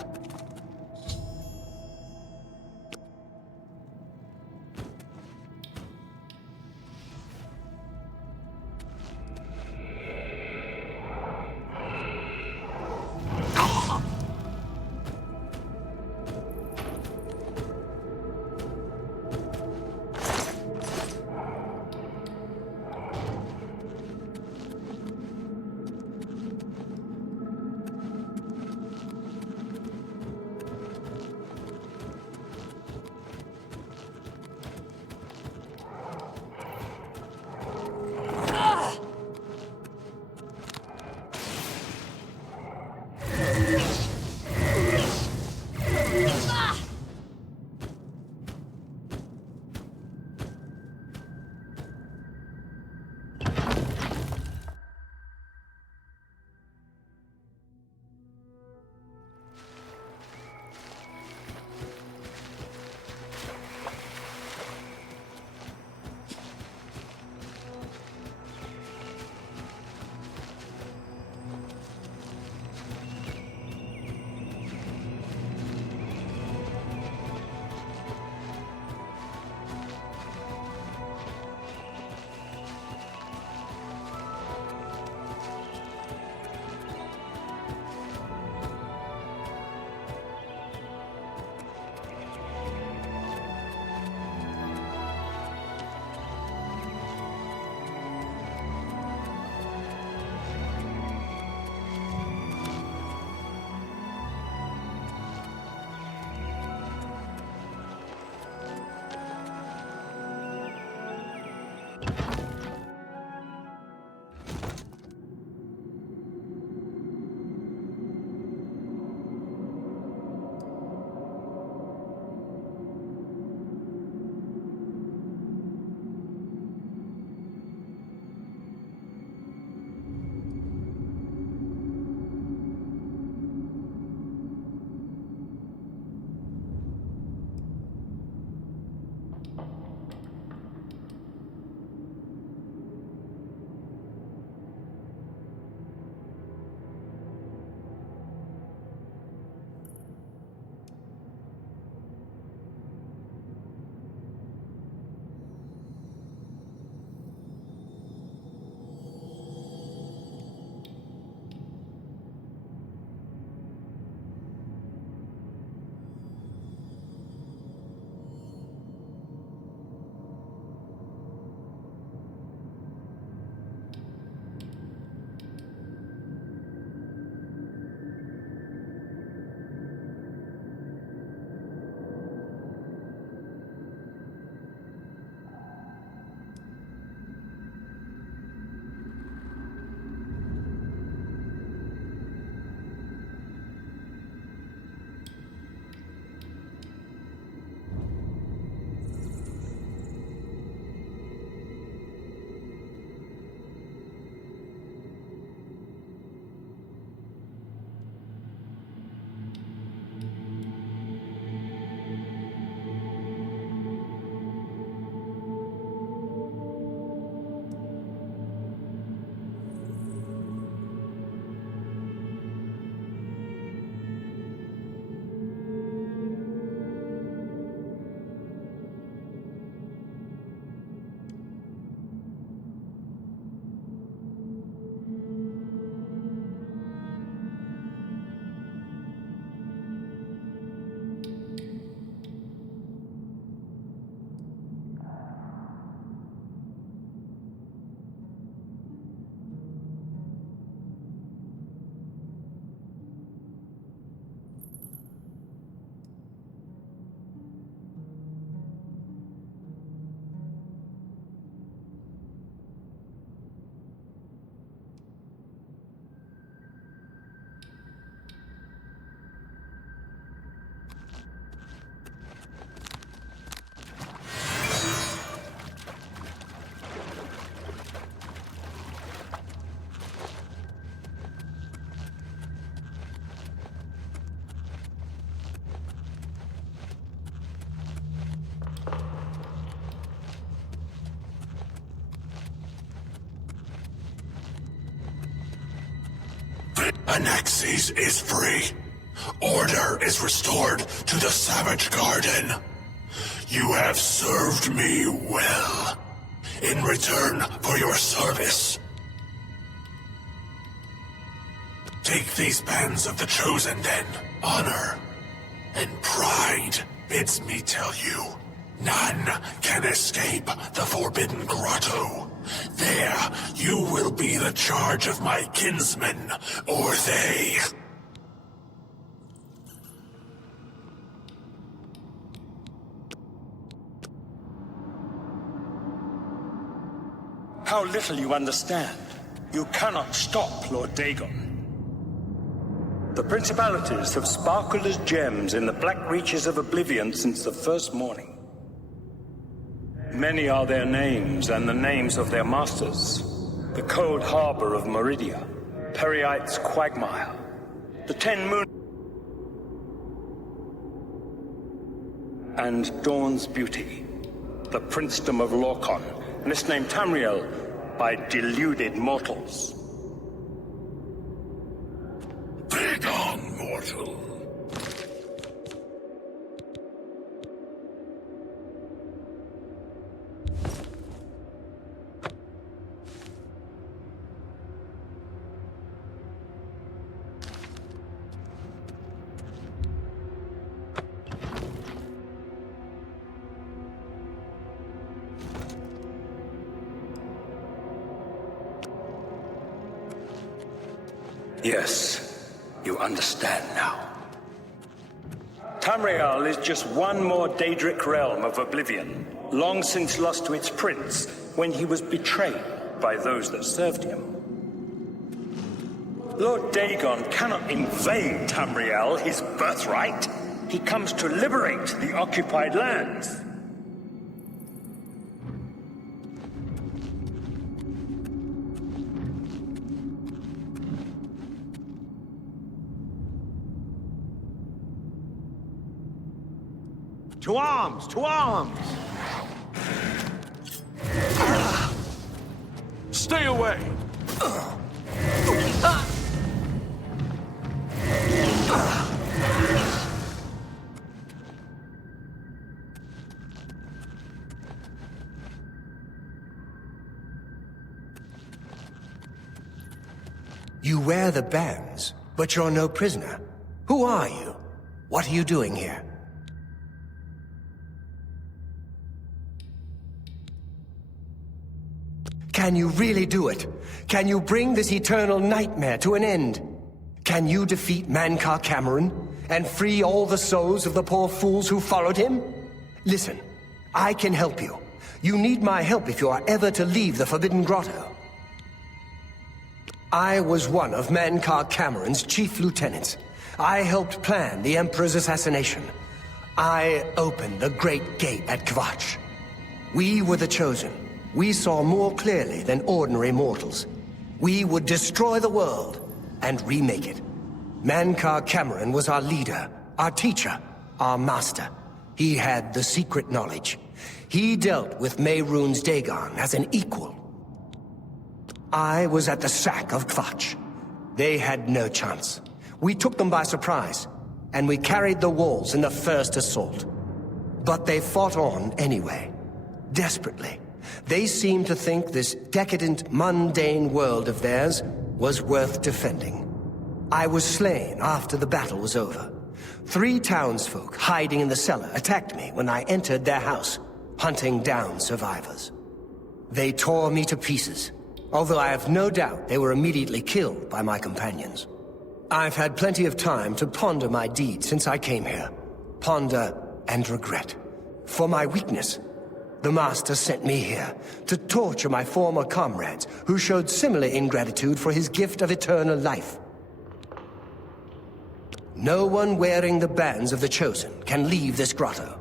Anaxes is free. Order is restored to the Savage Garden. You have served me well. In return for your service, take these bands of the Chosen then. Honor and pride bids me tell you, none can escape the Forbidden Grotto. There, you will be the charge of my kinsmen, or they. How little you understand. You cannot stop Lord Dagon. The principalities have sparkled as gems in the black reaches of oblivion since the first morning. Many are their names and the names of their masters. The cold harbor of Meridia, Periite's quagmire, the 10 Moon, and Dawn's beauty, the princedom of Lorcan, misnamed Tamriel by deluded mortals. Begone, mortal. Yes, you understand now. Tamriel is just one more Daedric realm of oblivion, long since lost to its prince when he was betrayed by those that served him. Lord Dagon cannot invade Tamriel, his birthright. He comes to liberate the occupied lands. To arms! To arms! Stay away! You wear the bands, but you're no prisoner. Who are you? What are you doing here? Can you really do it? Can you bring this eternal nightmare to an end? Can you defeat Mankar Cameron and free all the souls of the poor fools who followed him? Listen, I can help you. You need my help if you are ever to leave the Forbidden Grotto. I was one of Mankar Cameron's chief lieutenants. I helped plan the Emperor's assassination. I opened the Great Gate at Kvatch. We were the Chosen. We saw more clearly than ordinary mortals. We would destroy the world and remake it. Mankar Cameron was our leader, our teacher, our master. He had the secret knowledge. He dealt with Mehrunes Dagon as an equal. I was at the sack of Kvatch. They had no chance. We took them by surprise, and we carried the walls in the first assault. But they fought on anyway, desperately. They seemed to think this decadent, mundane world of theirs was worth defending. I was slain after the battle was over. 3 townsfolk hiding in the cellar attacked me when I entered their house, hunting down survivors. They tore me to pieces, although I have no doubt they were immediately killed by my companions. I've had plenty of time to ponder my deed since I came here. Ponder and regret. For my weakness, the Master sent me here to torture my former comrades who showed similar ingratitude for his gift of eternal life. No one wearing the bands of the Chosen can leave this grotto.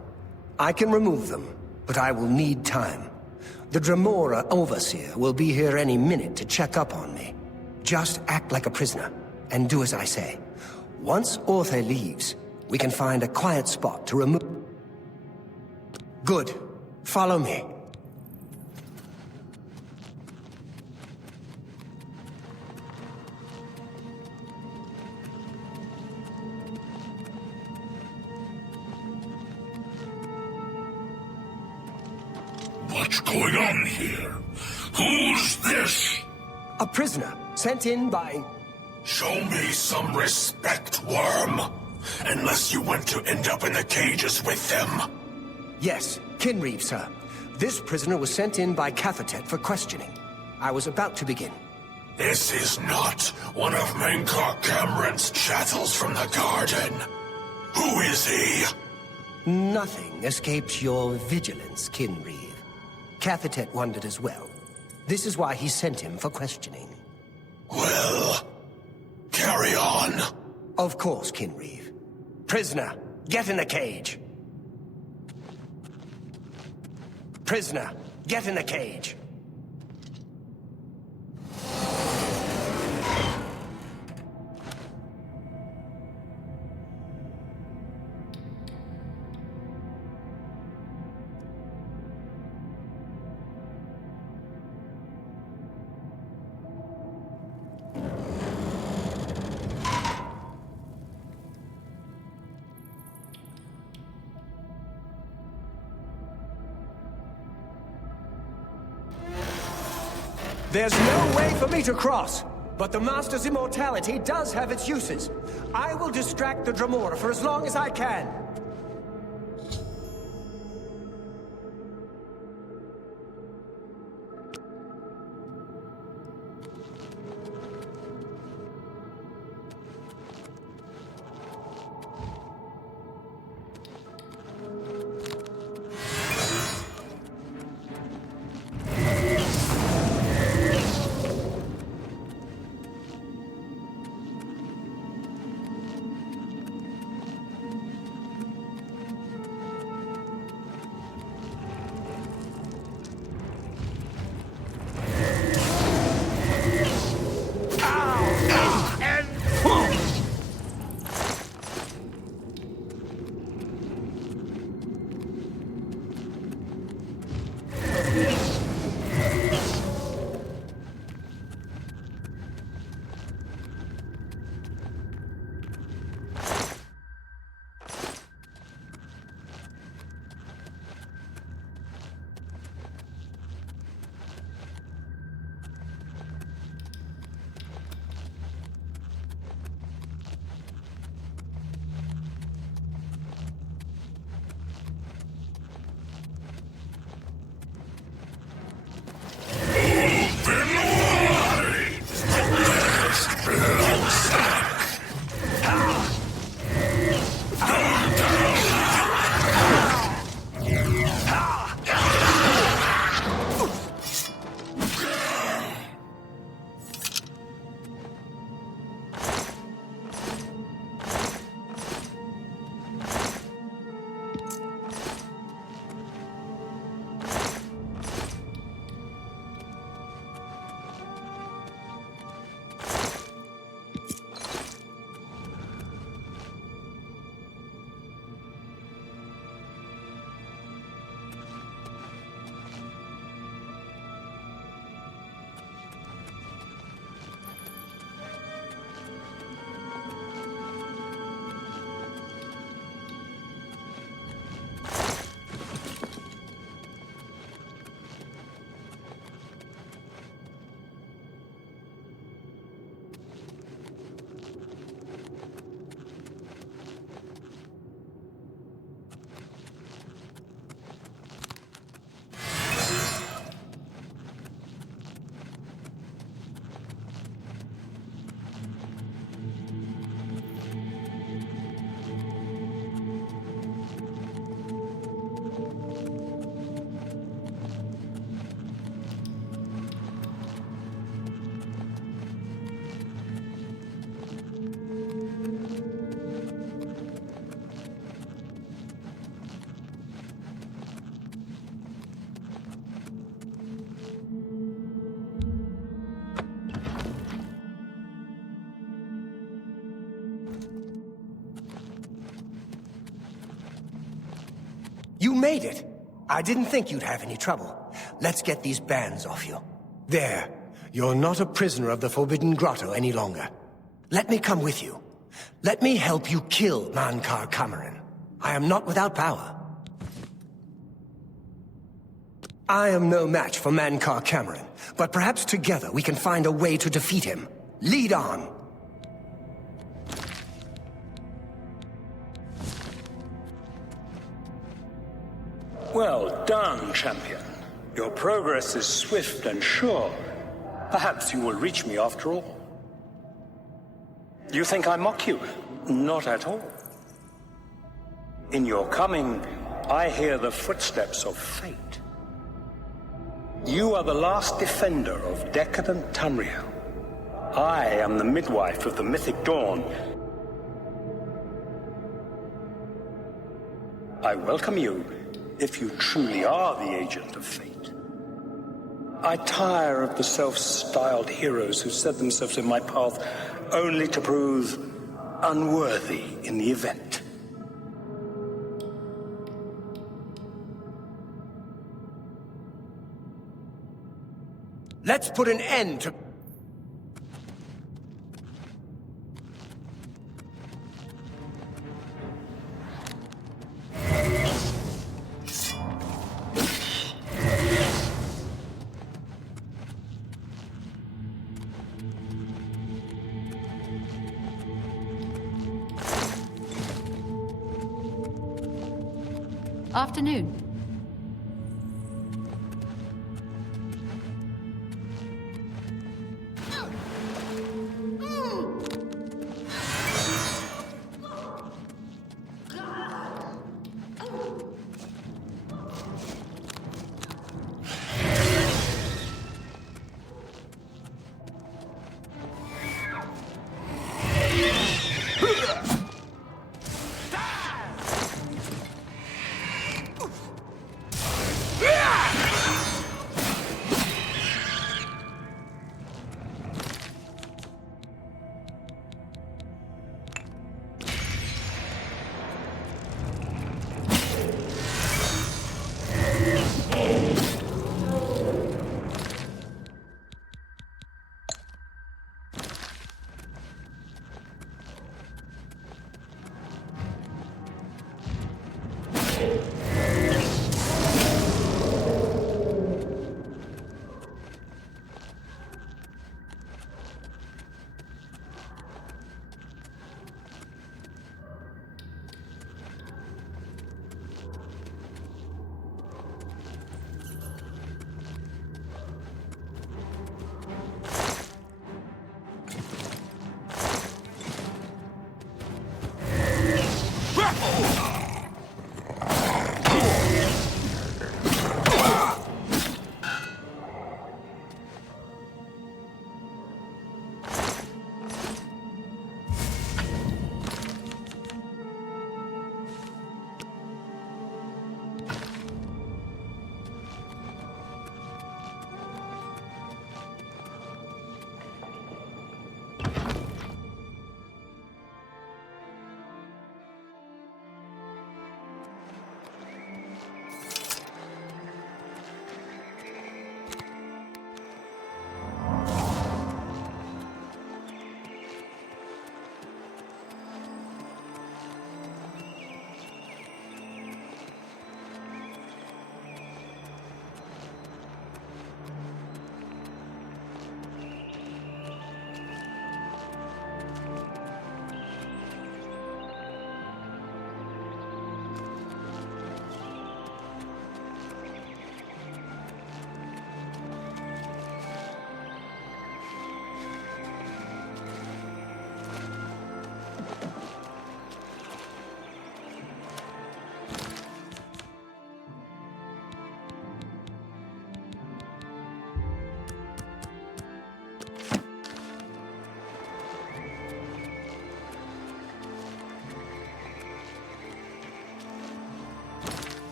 I can remove them, but I will need time. The Dremora Overseer will be here any minute to check up on me. Just act like a prisoner, and do as I say. Once Orthe leaves, we can find a quiet spot to remove... Good. Follow me. going on here? Who's this? A prisoner, sent in by... Show me some respect, worm. Unless you want to end up in the cages with them. Yes, Kinreeve, sir. This prisoner was sent in by Cathatet for questioning. I was about to begin. This is not one of Mankar Cameron's chattels from the garden. Who is he? Nothing escapes your vigilance, Kinreeve. Cathatet wondered as well. This is why he sent him for questioning. Well, carry on. Of course, Kinreeve. Prisoner, get in the cage. Prisoner, get in the cage. There's no way for me to cross, but the Master's immortality does have its uses. I will distract the Dremora for as long as I can. You made it! I didn't think you'd have any trouble. Let's get these bands off you. There. You're not a prisoner of the Forbidden Grotto any longer. Let me come with you. Let me help you kill Mankar Cameron. I am not without power. I am no match for Mankar Cameron, but perhaps together we can find a way to defeat him. Lead on! Well done, champion. Your progress is swift and sure. Perhaps you will reach me after all. You think I mock you? Not at all. In your coming, I hear the footsteps of fate. You are the last defender of decadent Tamriel. I am the midwife of the mythic dawn. I welcome you, if you truly are the agent of fate. I tire of the self-styled heroes who set themselves in my path only to prove unworthy in the event. Let's put an end to... Afternoon.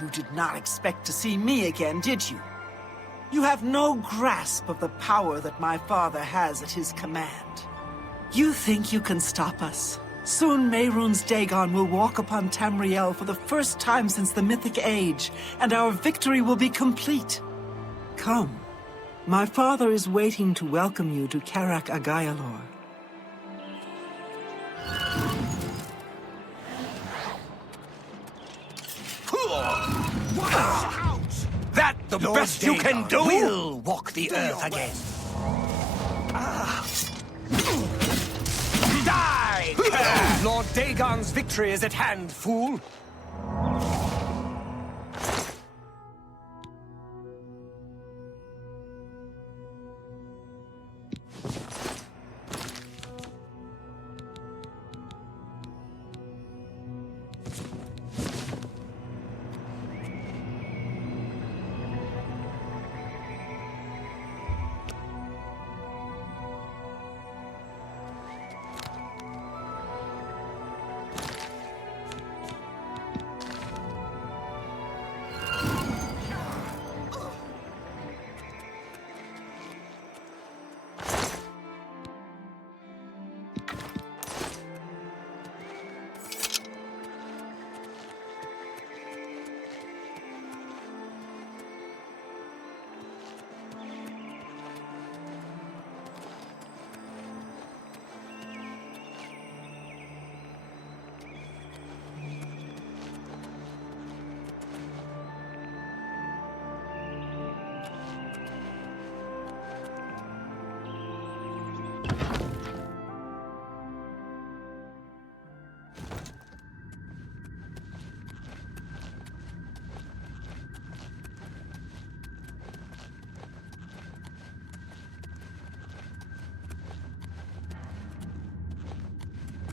You did not expect to see me again, did you? You have no grasp of the power that my father has at his command. You think you can stop us? Soon Mehrunes Dagon will walk upon Tamriel for the first time since the Mythic Age, and our victory will be complete. Come, My father is waiting to welcome you to Karak Agayalor. That the Lord best you can Dagon do? will walk the earth again. Die! Lord Dagon's victory is at hand, fool.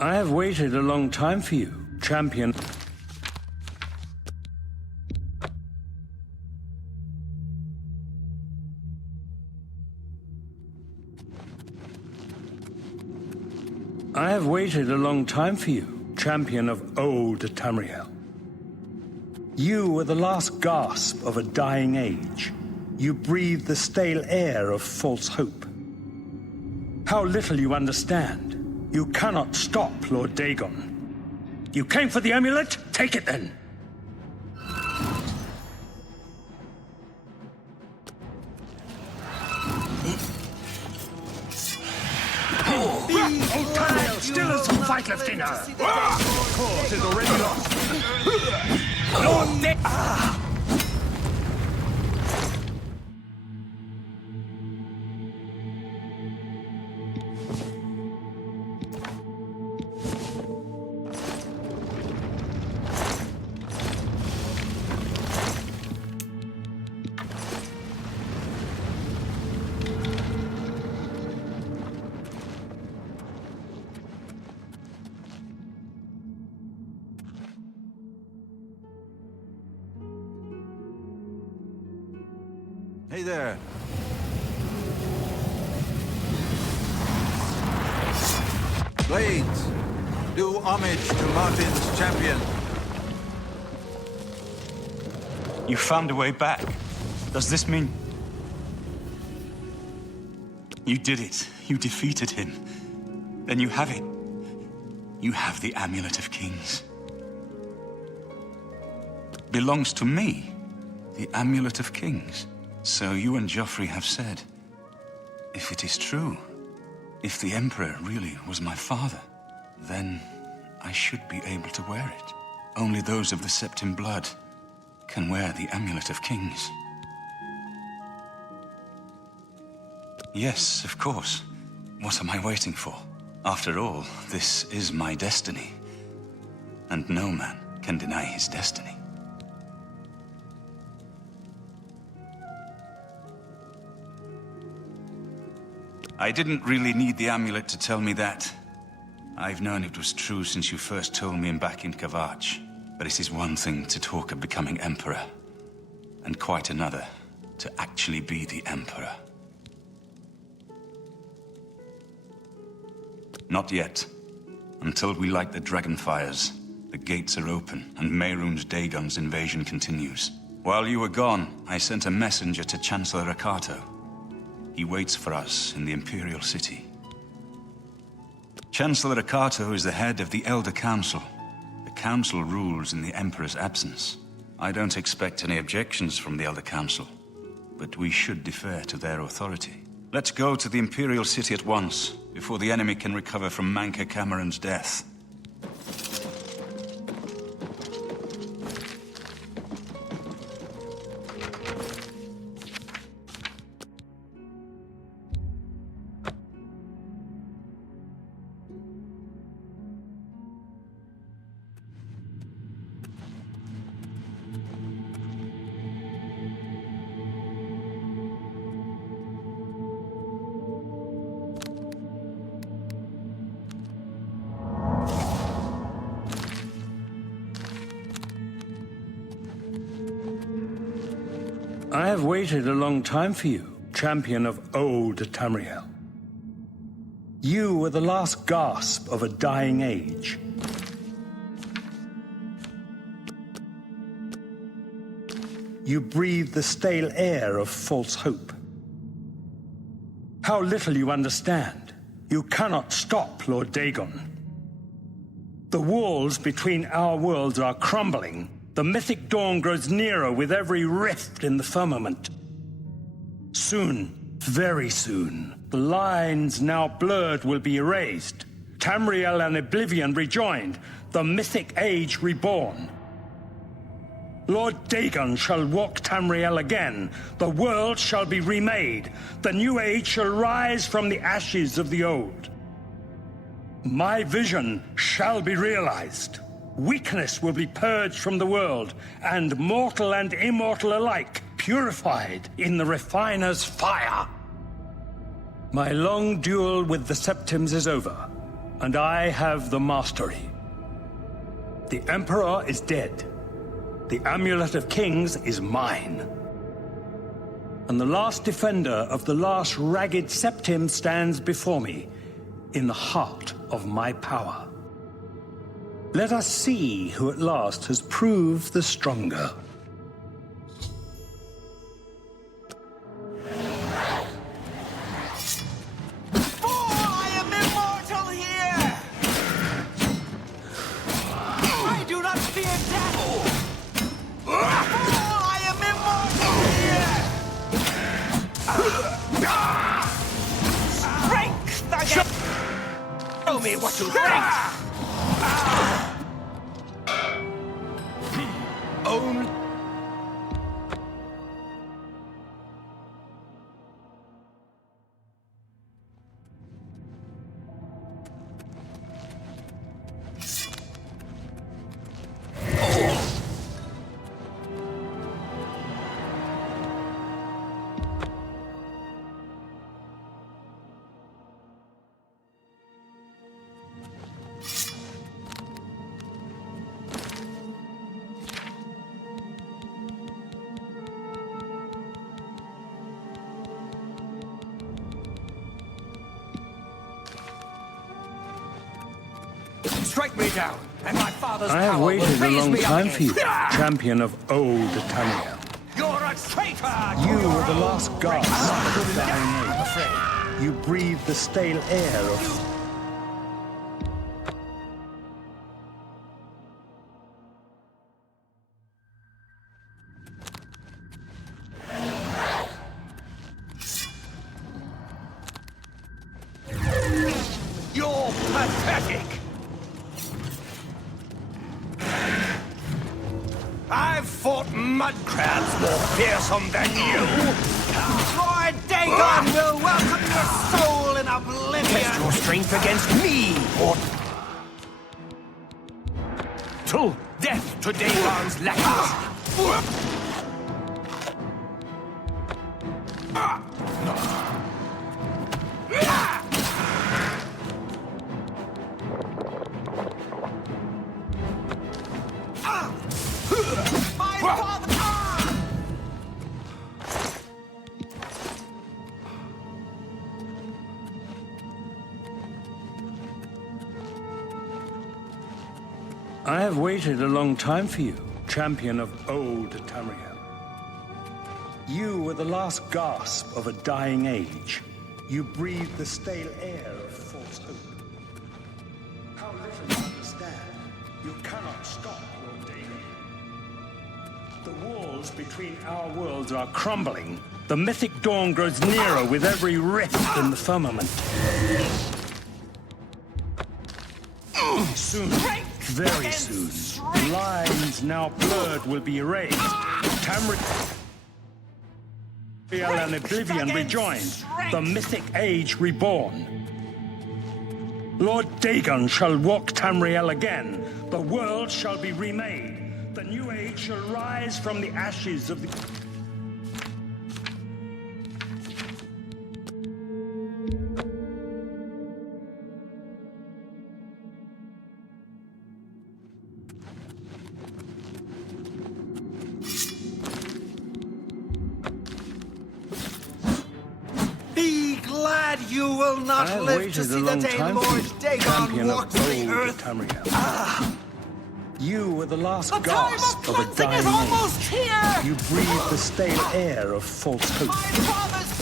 I have waited a long time for you, champion. I have waited a long time for you, champion of old Tamriel. You were the last gasp of a dying age. You breathed the stale air of false hope. How little you understand. You cannot stop Lord Dagon. You came for the amulet? Take it then. Old Tamriel still has some fight left in her. Cause is already lost. Lord Dagon! Hey there. Blades, do homage to Martin's champion. You found a way back. Does this mean... You did it. You defeated him. Then you have it. You have the Amulet of Kings. Belongs to me. The Amulet of Kings. So you and Joffrey have said. If it is true, if the Emperor really was my father, then I should be able to wear it. Only those of the Septim blood can wear the Amulet of Kings. Yes, of course. What am I waiting for? After all, this is my destiny. And no man can deny his destiny. I didn't really need the amulet to tell me that. I've known it was true since you first told me back in Kavach. But it is one thing to talk of becoming Emperor, and quite another to actually be the Emperor. Not yet. Until we light the Dragonfires, the gates are open, and Mehrunes Dagon's invasion continues. While you were gone, I sent a messenger to Chancellor Akato. He waits for us in the Imperial City. Chancellor Akato is the head of the Elder Council. The Council rules in the Emperor's absence. I don't expect any objections from the Elder Council. but we should defer to their authority. Let's go to the Imperial City at once, before the enemy can recover from Manka Cameron's death. I have waited a long time for you, champion of old Tamriel. You were the last gasp of a dying age. You breathed the stale air of false hope. How little you understand. You cannot stop Lord Dagon. The walls between our worlds are crumbling. The mythic dawn grows nearer with every rift in the firmament. Soon, very soon, the lines now blurred will be erased. Tamriel and Oblivion rejoined, the mythic age reborn. Lord Dagon shall walk Tamriel again. The world shall be remade. The new age shall rise from the ashes of the old. My vision shall be realized. Weakness will be purged from the world, and mortal and immortal alike purified in the refiner's fire. My long duel with the Septims is over, and I have the mastery. The Emperor is dead. The Amulet of Kings is mine. And the last defender of the last ragged Septim stands before me, in the heart of my power. Let us see who at last has proved the stronger. I am immortal here! I do not fear death! I am immortal here! Strength! Show me what you think! Own. Strike me down, and my father's I have power waited will a raise long me up time again. for you, champion of old Tamriel. You're a traitor! You were the last gasp of the dying age. You breathed the stale air of... You're pathetic! I've fought mud crabs more fearsome than you! Lord Dagon will welcome your soul in oblivion! Test your strength against me, or... Till death to Dagon's lackeys! I have waited a long time for you, champion of old Tamriel. You were the last gasp of a dying age. You breathed the stale air of false hope. How little you understand. You cannot stop Lord Dagon. The walls between our worlds are crumbling. The mythic dawn grows nearer with every rift in the firmament. Soon, very soon, lines now blurred will be erased. Tamriel and Oblivion rejoined, the mythic age reborn. Lord Dagon shall walk Tamriel again. The world shall be remade. The new age shall rise from the ashes of the... Be glad you will not live to see the day Lord Dagon walks the earth. You were the last The time gasp of of a cleansing dying is almost age. here! You breathe the stale air of false hope.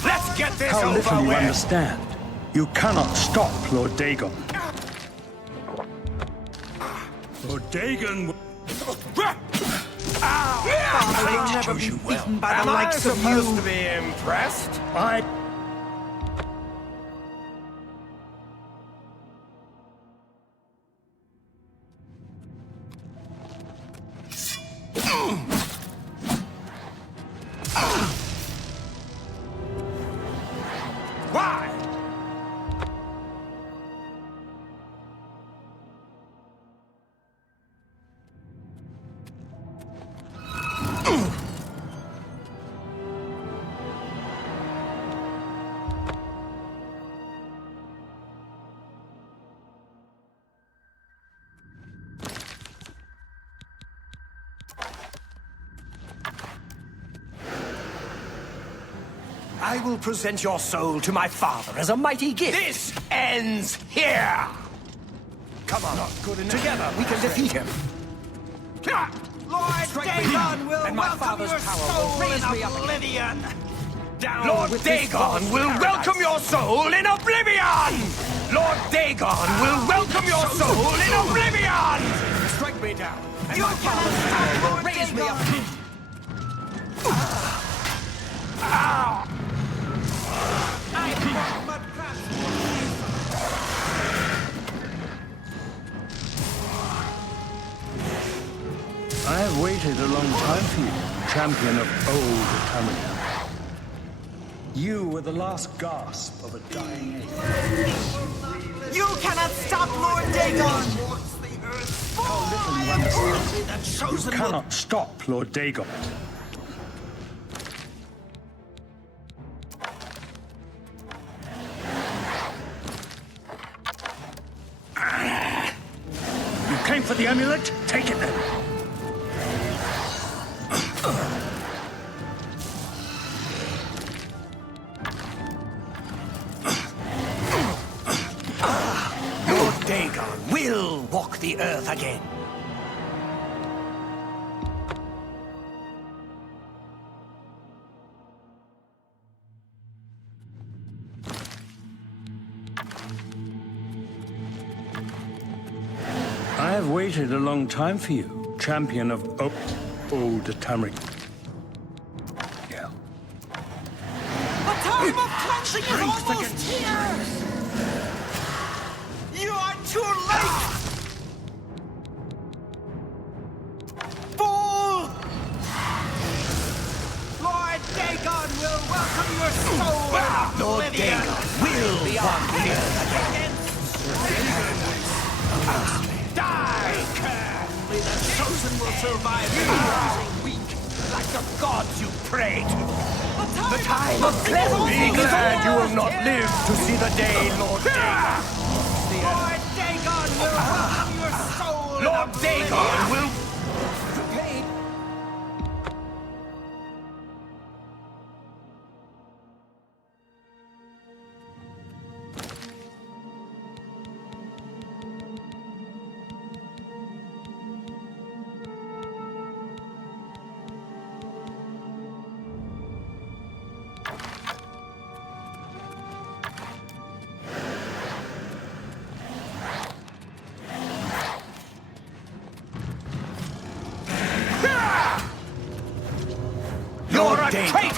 Let's get this How little over you with! understand. You cannot stop Lord Dagon. Lord Dagon... Father will never be beaten by the likes of you. To be impressed? I... Why? I will present your soul to my father as a mighty gift. This ends here! Come on, together we can defeat him. Lord Dagon will welcome your soul in oblivion! Lord Dagon will welcome your soul in oblivion! Lord Dagon will welcome your soul in oblivion! Strike me down, and my father's power will raise me up. I have waited a long time for you, champion of old Tamriel. You were the last gasp of a dying age. You cannot stop Lord Dagon! How little you understand. You cannot stop Lord Dagon. You came for the amulet? Take it then. Lord Dagon will walk the earth again. I have waited a long time for you, champion of old Tamriel. The time of cleansing is almost here! You are too late! Fool! Lord Dagon will welcome your soul in Lord oblivion! Dagon will walk the earth again. Die, cur! Only the chosen will survive the rising weak, like the gods you pray to. The time of cleansing. Be glad you will not live to see the day, Lord Dagon. Lord Dagon will welcome your soul in Lord oblivion! Dagon will...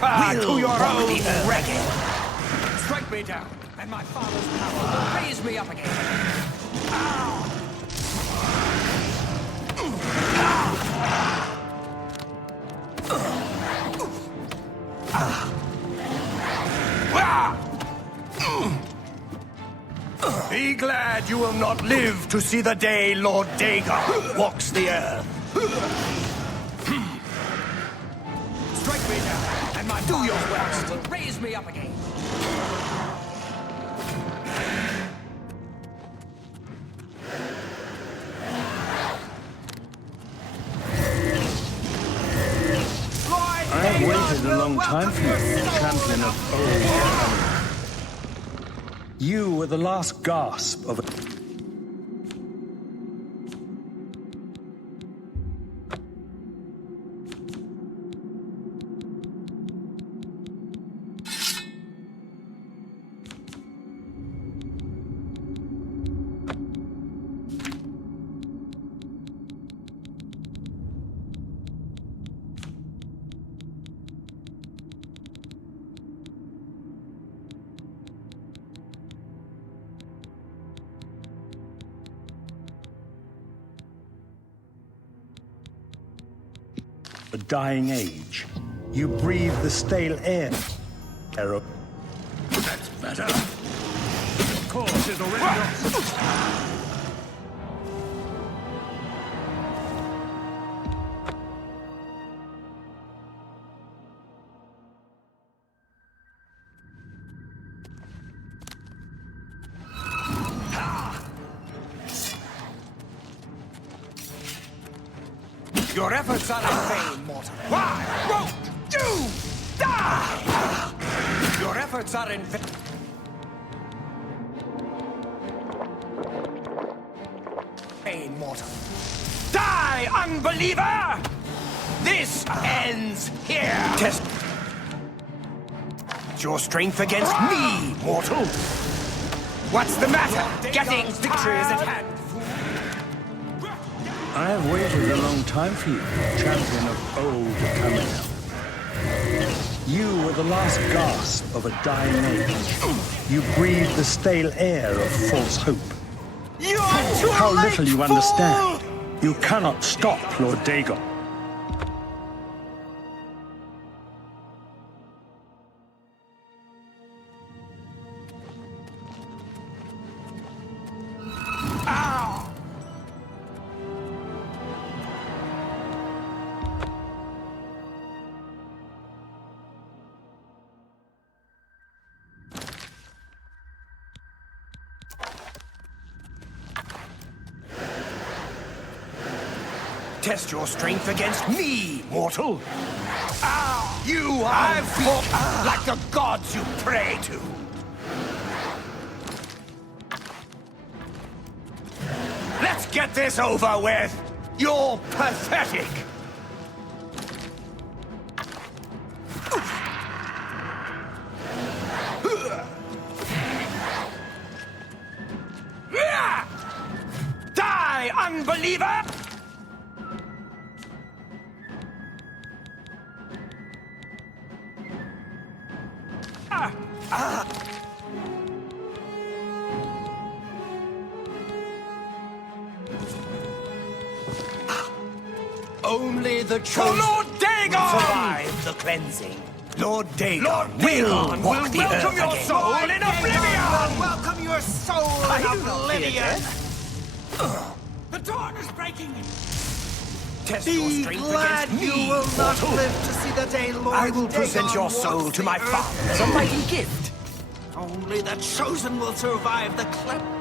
Transfer to your own reckoning. Strike me down, and my father's power will raise me up again. Be glad you will not live to see the day Lord Dagon walks the earth. Strike me down, and my father's power will raise me up again. I've waited a long time for you, champion of old Cameron. You were the last gasp of a... a dying age. You breathe the stale air. That's better. The course is already lost. Your efforts are in vain, mortal. Why won't you die? Your efforts are in vain, mortal. Die, unbeliever! This ends here. Test your strength against me, mortal. What's the matter? Getting victory is at hand. I have waited a long time for you, champion of old Cameron. You were the last gasp of a dying age. You breathed the stale air of false hope. You're too How late, little you fool! understand. You cannot stop Lord Dagon. Test your strength against me, mortal. You have fought like the gods you pray to. Let's get this over with. You're pathetic. Die, unbeliever! Only the chosen Lord Dagon will survive the cleansing. Lord Dagon will walk the earth again. Your soul in oblivion. Welcome your soul in oblivion. The dawn is breaking. Test your strength against me, you will not live to see the day Lord I will present your soul to my father as a mighty gift. Only the chosen will survive the cleansing.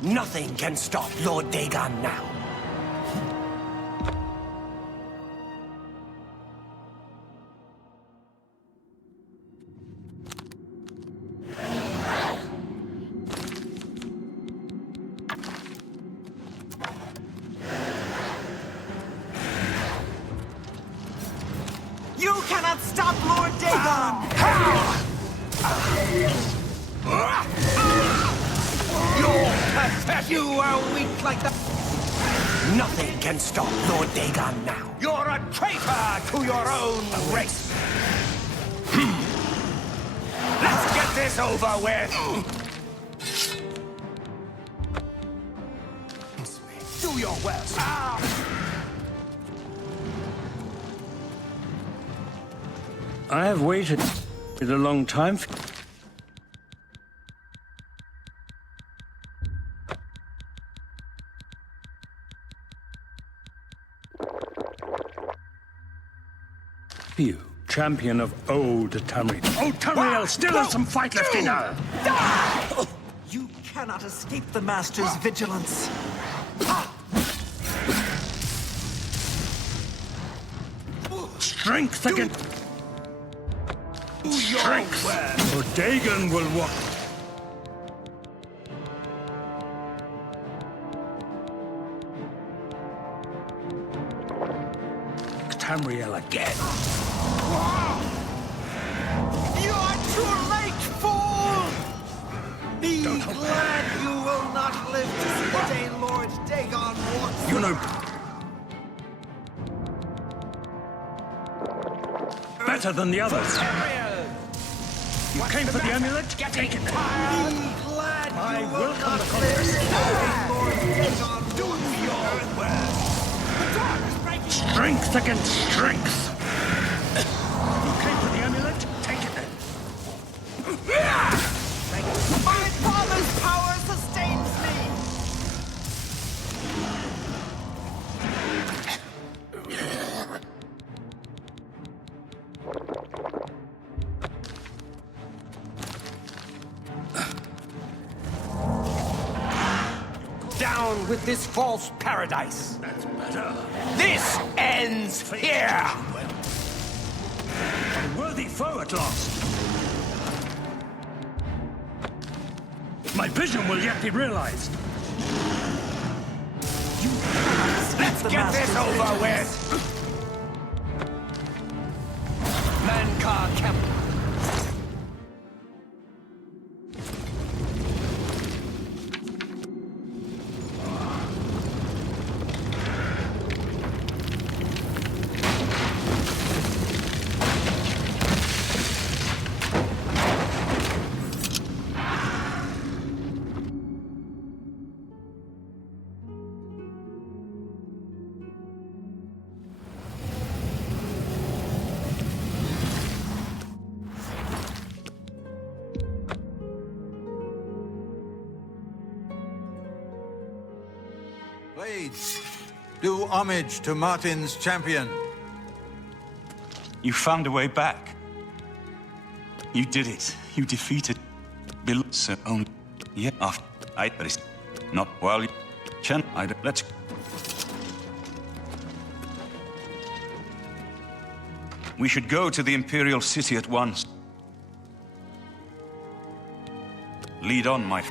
Nothing can stop Lord Dagon now. cannot stop Lord Dagon! You're pathetic! You are weak like the... Nothing can stop Lord Dagon now. You're a traitor to your own race. Let's get this over with. Do your worst. I have waited a long time for... You, champion of old Tamriel. Old Tamriel still has some fight left in her. You cannot escape the Master's vigilance. Strength again. Strength. Or Dagon will walk. Tamriel again. You are too late, fool! Be glad you will not live to see the day Lord Dagon walks. You know better than the others. You came for the amulet? Take it. Be glad I you will come not to live to see the day contest. Lord Dagon Do your worst. Strength against strength. You came for the amulet? Take it then. My father's power sustains me! Down with this false paradise. That's better. This ends here. A worthy foe at last. My vision will yet be realized. Let's get this over with. Mancar Camp. Blades, do homage to Martin's champion. You found a way back. You did it. You defeated Bill. So only. Yeah, after I. But it's not while you. Chen, let's. We should go to the Imperial City at once. Lead on, my.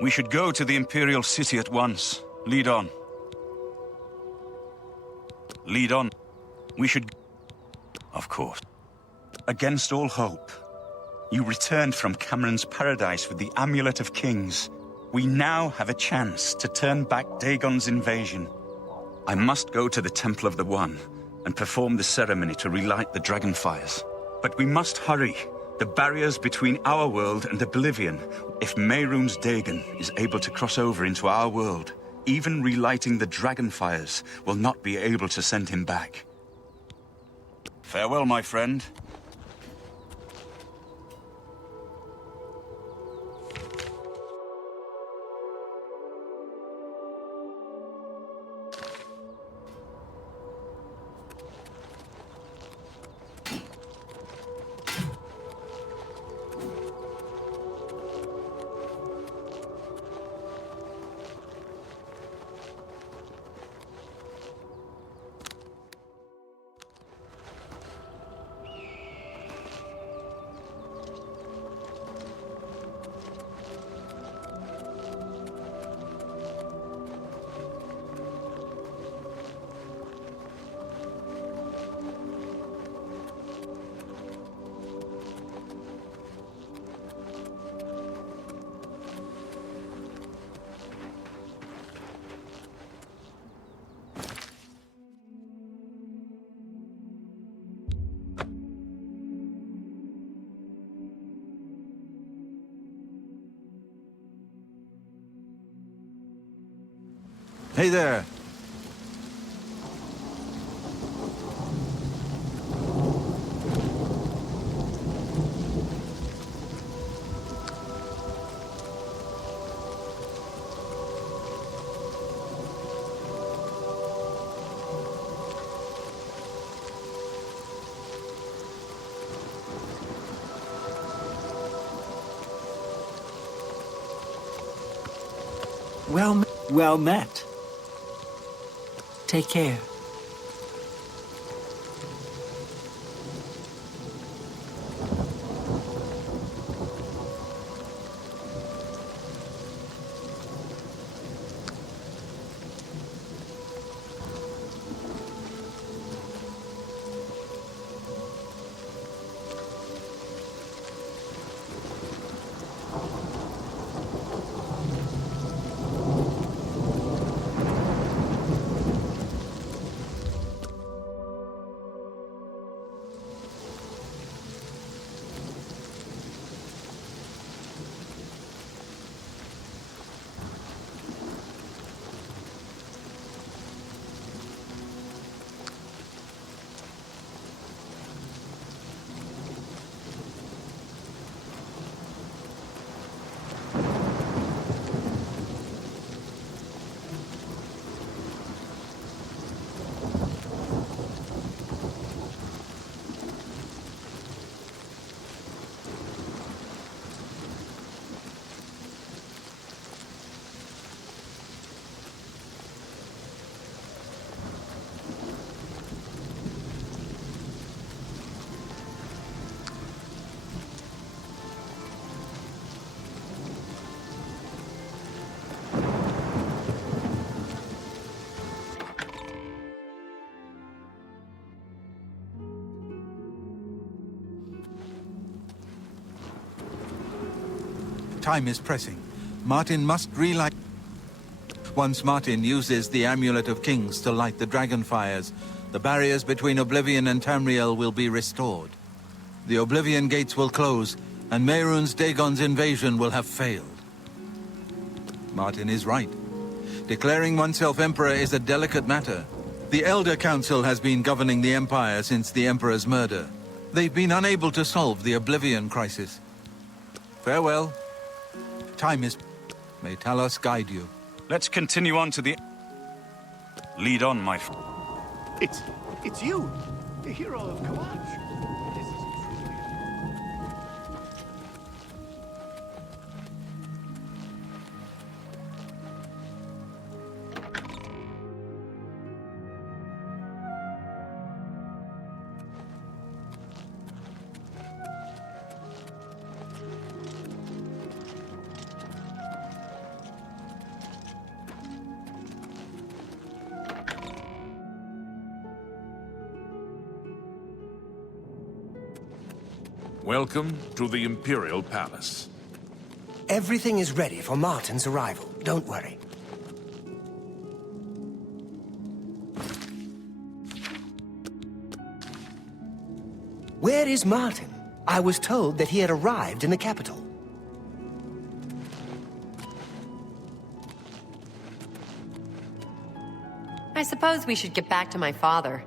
We should go to the Imperial City at once. Lead on. Lead on. We should... Of course. Against all hope, you returned from Cameron's paradise with the Amulet of Kings. We now have a chance to turn back Dagon's invasion. I must go to the Temple of the One and perform the ceremony to relight the dragon fires. But we must hurry. The barriers between our world and Oblivion. If Mehrunes Dagon is able to cross over into our world, even relighting the dragon fires will not be able to send him back. Farewell, my friend. Hey there. Well met. Take care. Time is pressing. Martin must relight. Once Martin uses the Amulet of Kings to light the dragon fires, the barriers between Oblivion and Tamriel will be restored. The Oblivion gates will close, and Mehrunes Dagon's invasion will have failed. Martin is right. Declaring oneself Emperor is a delicate matter. The Elder Council has been governing the Empire since the Emperor's murder. They've been unable to solve the Oblivion crisis. Farewell. Time is... May Talos guide you. Let's continue on to the... Lead on, my friend. It's you, the hero of Kawach. This is truly... Welcome to the Imperial Palace. Everything is ready for Martin's arrival. Don't worry. Where is Martin? I was told that he had arrived in the capital. I suppose we should get back to my father.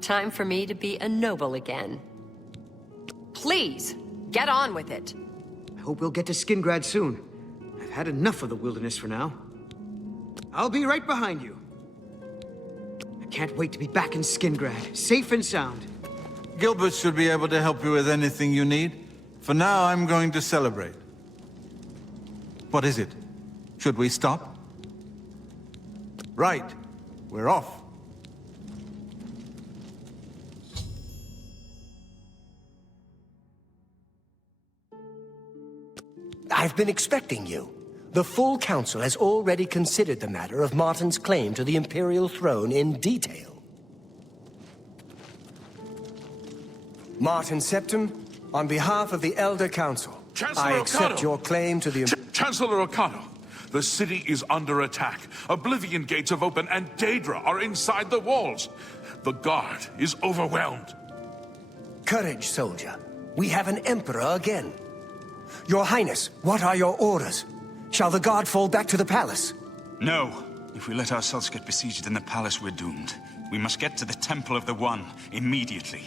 Time for me to be a noble again. Please, get on with it. I hope we'll get to Skingrad soon. I've had enough of the wilderness for now. I'll be right behind you. I can't wait to be back in Skingrad, safe and sound. Gilbert should be able to help you with anything you need. For now, I'm going to celebrate. What is it? Should we stop? Right. We're off. I've been expecting you. The full council has already considered the matter of Martin's claim to the Imperial throne in detail. Martin Septim, on behalf of the Elder Council, I accept your claim to the... Chancellor Okado, the city is under attack. Oblivion gates have opened and Daedra are inside the walls. The guard is overwhelmed. Courage, soldier. We have an emperor again. Your Highness, what are your orders? Shall the guard fall back to the palace? No. If we let ourselves get besieged in the palace, we're doomed. We must get to the Temple of the One immediately.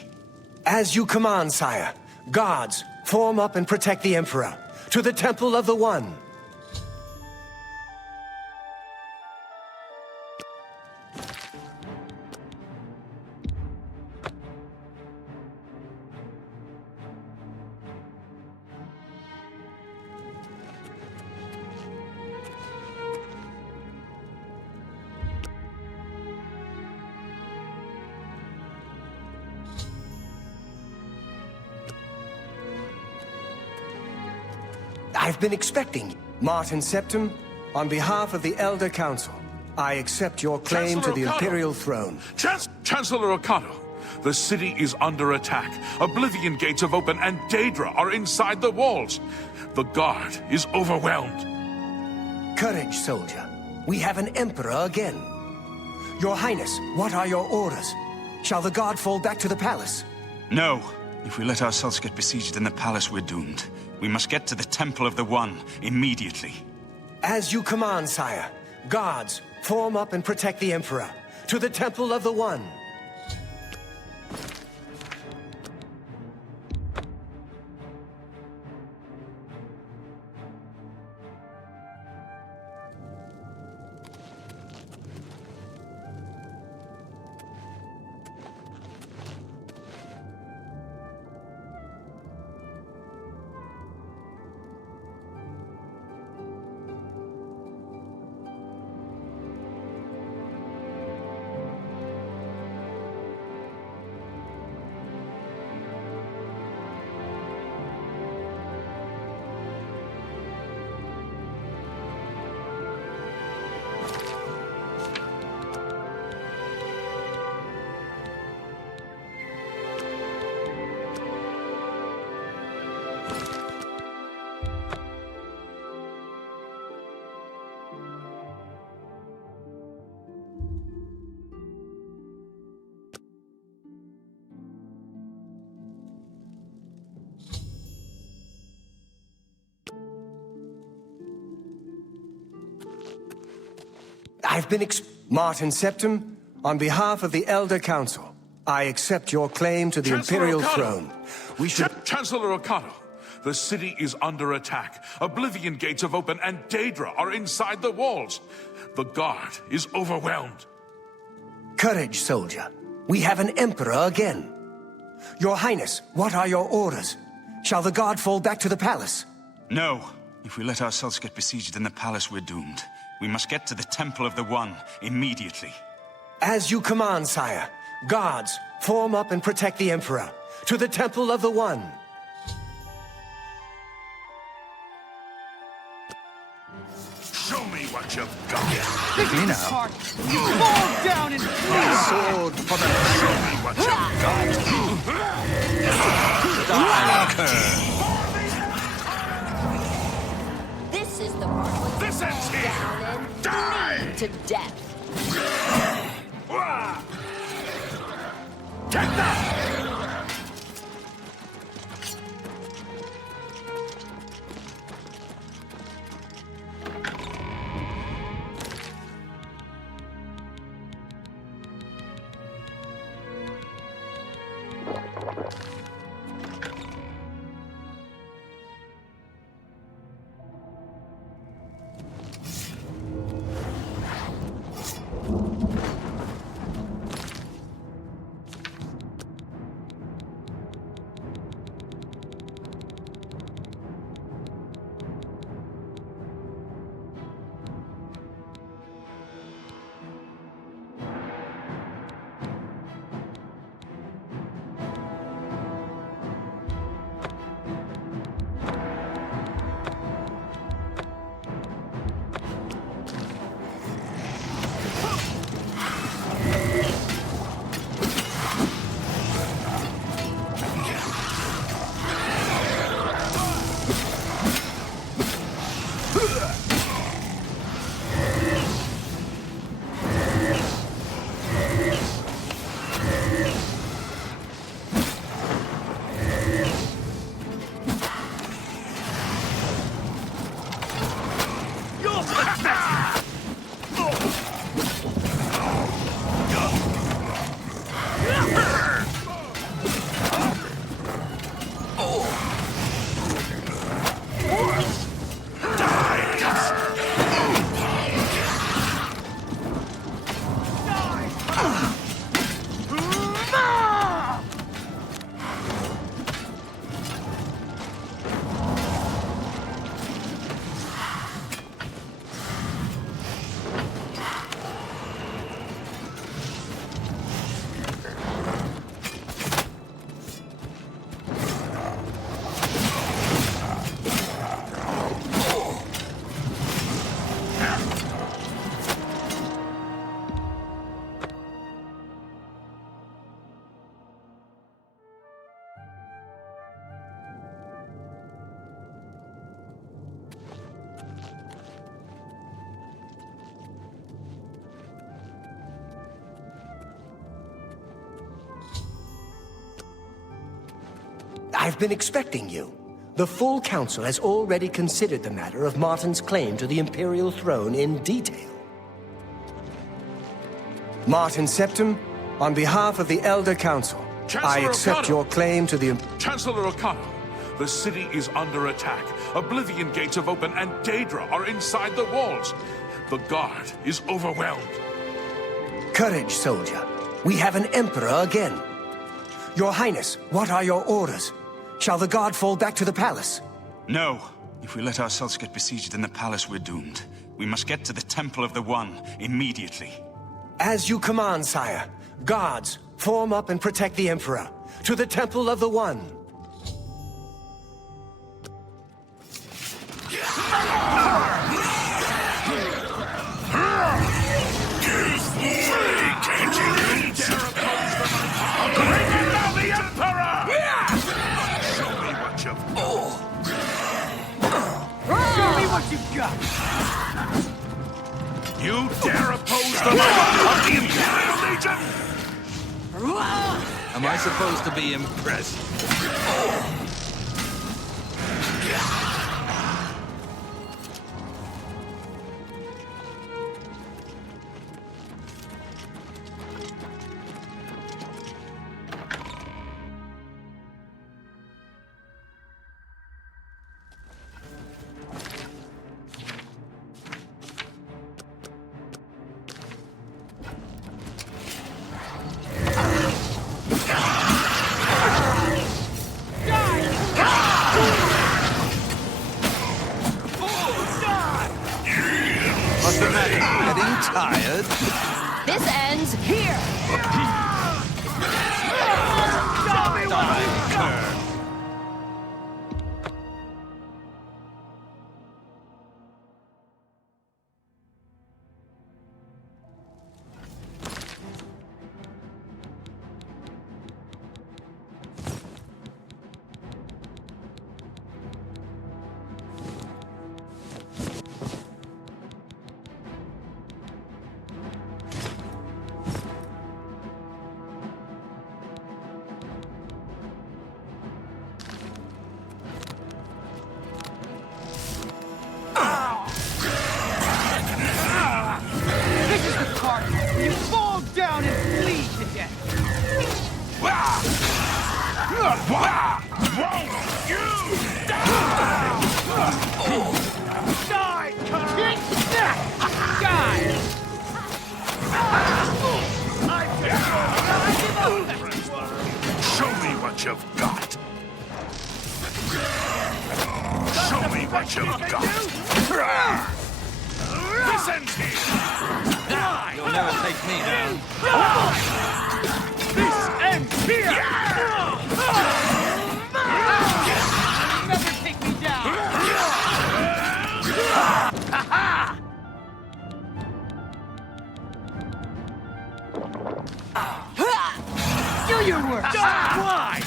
As you command, sire. Guards, form up and protect the Emperor. To the Temple of the One. I've been expecting you. Martin Septim, on behalf of the Elder Council, I accept your claim to the Imperial throne. Chancellor Okado, the city is under attack. Oblivion gates have opened and Daedra are inside the walls. The guard is overwhelmed. Courage, soldier. We have an Emperor again. Your Highness, what are your orders? Shall the guard fall back to the palace? No. If we let ourselves get besieged in the palace, we're doomed. We must get to the Temple of the One immediately. As you command, sire. Guards, form up and protect the Emperor. To the Temple of the One. I've been Martin Septim, on behalf of the Elder Council, I accept your claim to the Imperial throne. We should... Chancellor Okado, the city is under attack. Oblivion gates have opened and Daedra are inside the walls. The guard is overwhelmed. Courage, soldier. We have an Emperor again. Your Highness, what are your orders? Shall the guard fall back to the palace? No. If we let ourselves get besieged in the palace, we're doomed. We must get to the Temple of the One immediately. As you command, sire. Guards, form up and protect the Emperor. To the Temple of the One. Show me what you've got. Quickly now. Fall down and Sword for the... Show me what you've got. This is the part where This ends here. Die! to death. Take that! I've been expecting you. The full council has already considered the matter of Martin's claim to the Imperial throne in detail. Martin Septim, on behalf of the Elder Council, I accept your claim to the... Chancellor O'Connell, the city is under attack. Oblivion gates have opened and Daedra are inside the walls. The guard is overwhelmed. Courage, soldier. We have an emperor again. Your Highness, what are your orders? Shall the guard fall back to the palace? No. If we let ourselves get besieged in the palace, we're doomed. We must get to the Temple of the One immediately. As you command, sire. Guards, form up and protect the Emperor. To the Temple of the One. What you got? You dare oppose the might of the Imperial Legion? Am I supposed to be impressed? Tired? This ends here. You fall down and bleed to death. Die, Kurt! Die! Show me what you've got. Show me what you've got. This ends here. You'll never take me down. This ends here. Never take me down. Do your work. Why?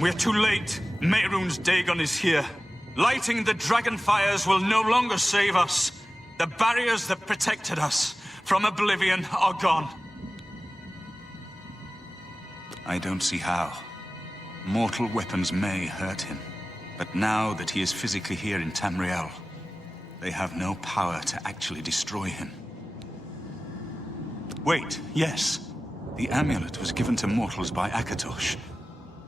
We're too late. Mehrunes Dagon is here. Lighting the dragon fires will no longer save us. The barriers that protected us from oblivion are gone. I don't see how. Mortal weapons may hurt him, but now that he is physically here in Tamriel, they have no power to actually destroy him. Wait, yes. The amulet was given to mortals by Akatosh.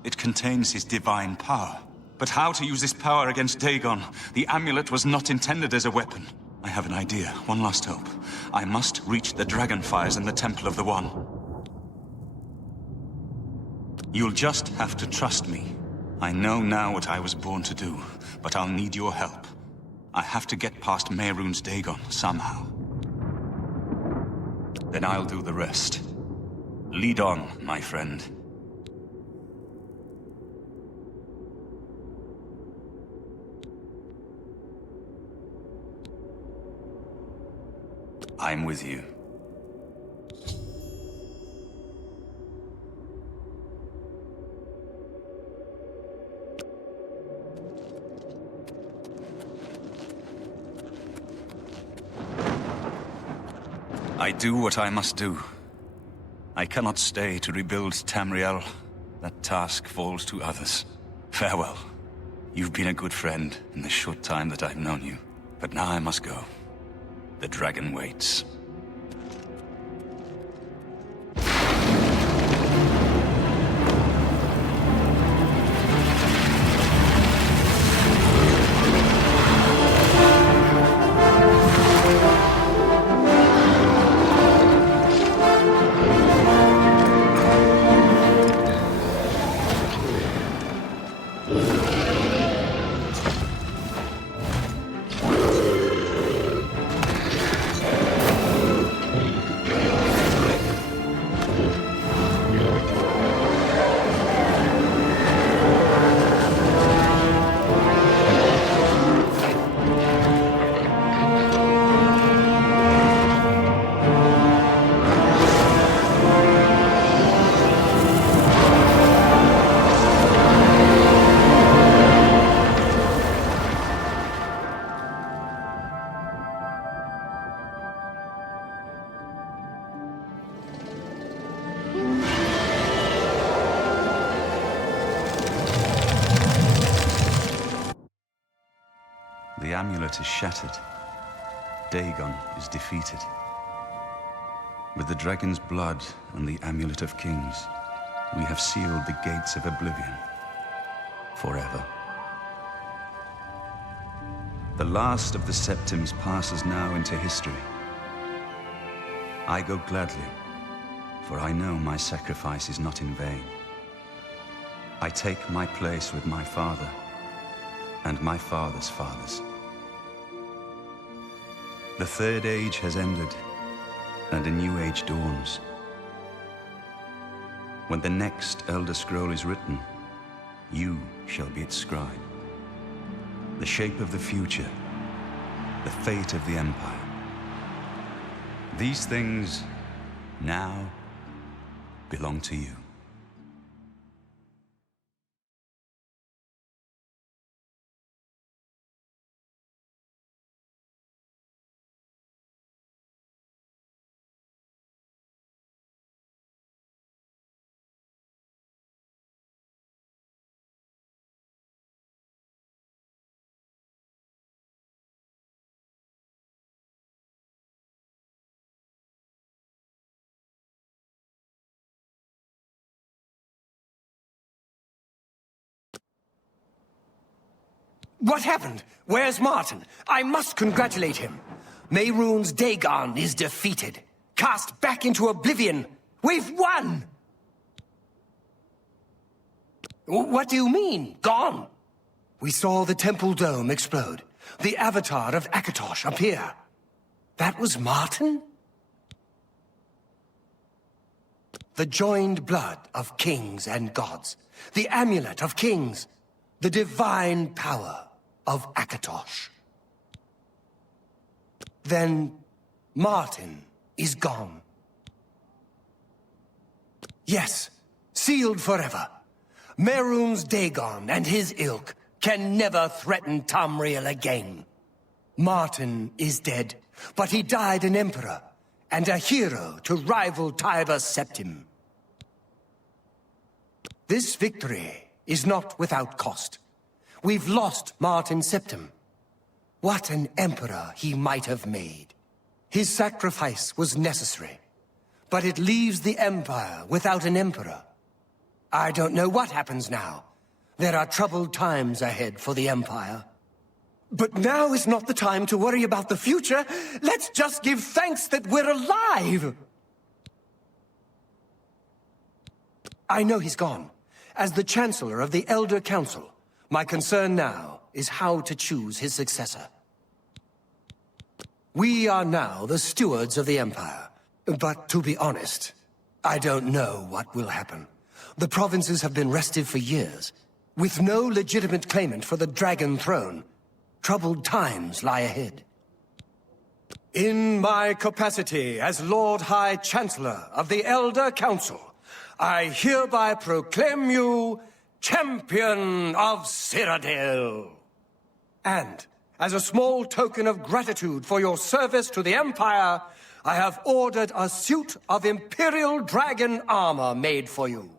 It contains his divine power. But how to use this power against Dagon? The amulet was not intended as a weapon. I have an idea. One last hope. I must reach the dragonfires in the Temple of the One. You'll just have to trust me. I know now what I was born to do, but I'll need your help. I have to get past Mehrunes Dagon somehow. Then I'll do the rest. Lead on, my friend. I'm with you. I do what I must do. I cannot stay to rebuild Tamriel. That task falls to others. Farewell. You've been a good friend in the short time that I've known you. But now I must go. The dragon waits. The amulet is shattered. Dagon is defeated. With the dragon's blood and the amulet of kings, we have sealed the gates of oblivion forever. The last of the Septims passes now into history. I go gladly, for I know my sacrifice is not in vain. I take my place with my father and my father's fathers. The Third Age has ended, and a new age dawns. When the next Elder Scroll is written, you shall be its scribe. The shape of the future, the fate of the Empire. These things now belong to you. What happened? Where's Martin? I must congratulate him. Mehrunes Dagon is defeated. Cast back into oblivion. We've won! What do you mean, gone? We saw the temple dome explode. The avatar of Akatosh appear. That was Martin? The joined blood of kings and gods. The amulet of kings. The divine power of Akatosh. Then Martin is gone. Yes, sealed forever. Mehrunes Dagon and his ilk can never threaten Tamriel again. Martin is dead, but he died an emperor and a hero to rival Tiber Septim. This victory is not without cost. We've lost Martin Septim. What an emperor he might have made. His sacrifice was necessary, but it leaves the Empire without an emperor. I don't know what happens now. There are troubled times ahead for the Empire. But now is not the time to worry about the future. Let's just give thanks that we're alive! I know he's gone. As the Chancellor of the Elder Council, my concern now is how to choose his successor. We are now the stewards of the Empire. But to be honest, I don't know what will happen. The provinces have been restive for years. With no legitimate claimant for the Dragon Throne, troubled times lie ahead. In my capacity as Lord High Chancellor of the Elder Council, I hereby proclaim you Champion of Cyrodiil. And, as a small token of gratitude for your service to the Empire, I have ordered a suit of Imperial Dragon armor made for you.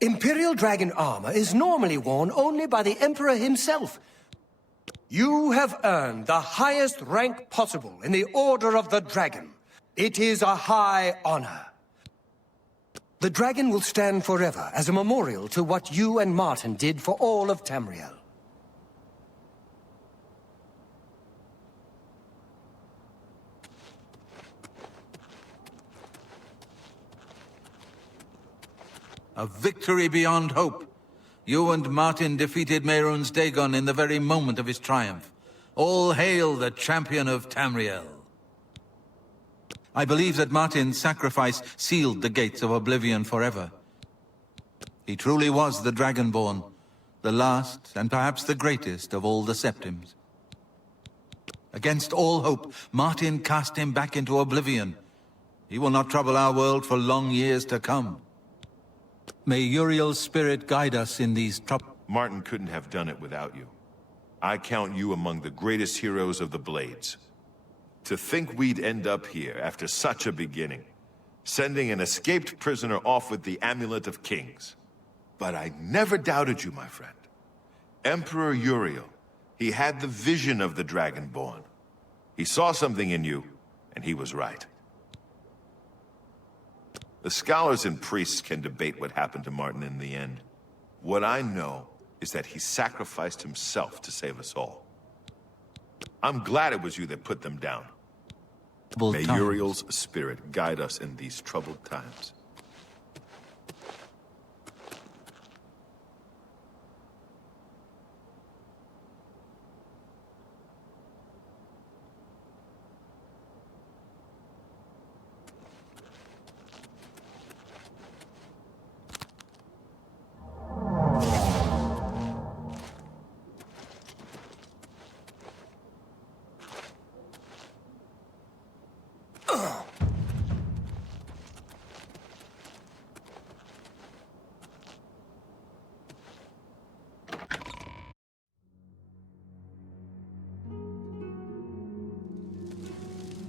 Imperial Dragon armor is normally worn only by the Emperor himself. You have earned the highest rank possible in the Order of the Dragon. It is a high honor. The dragon will stand forever as a memorial to what you and Martin did for all of Tamriel. A victory beyond hope. You and Martin defeated Mehrunes Dagon in the very moment of his triumph. All hail the champion of Tamriel. I believe that Martin's sacrifice sealed the gates of oblivion forever. He truly was the Dragonborn, the last and perhaps the greatest of all the Septims. Against all hope, Martin cast him back into oblivion. He will not trouble our world for long years to come. May Uriel's spirit guide us in these troubles. Martin couldn't have done it without you. I count you among the greatest heroes of the Blades. To think we'd end up here after such a beginning, sending an escaped prisoner off with the Amulet of Kings. But I never doubted you, my friend. Emperor Uriel, he had the vision of the Dragonborn. He saw something in you, and he was right. The scholars and priests can debate what happened to Martin in the end. What I know is that he sacrificed himself to save us all. I'm glad it was you that put them down. May Uriel's spirit guide us in these troubled times.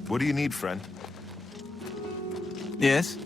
What do you need, friend? Yes?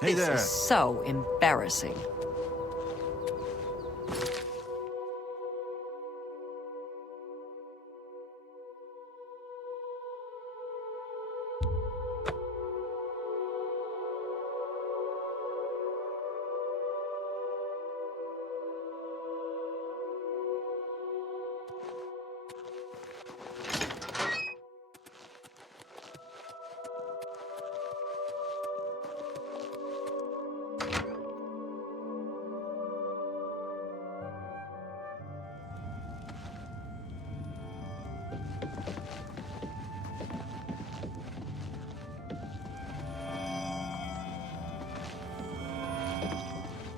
This is so embarrassing.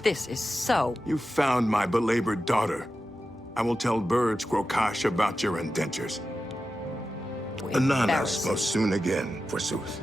This is so... You found my belabored daughter. I will tell Birds Grokash about your indentures. Ananas most soon again, forsooth.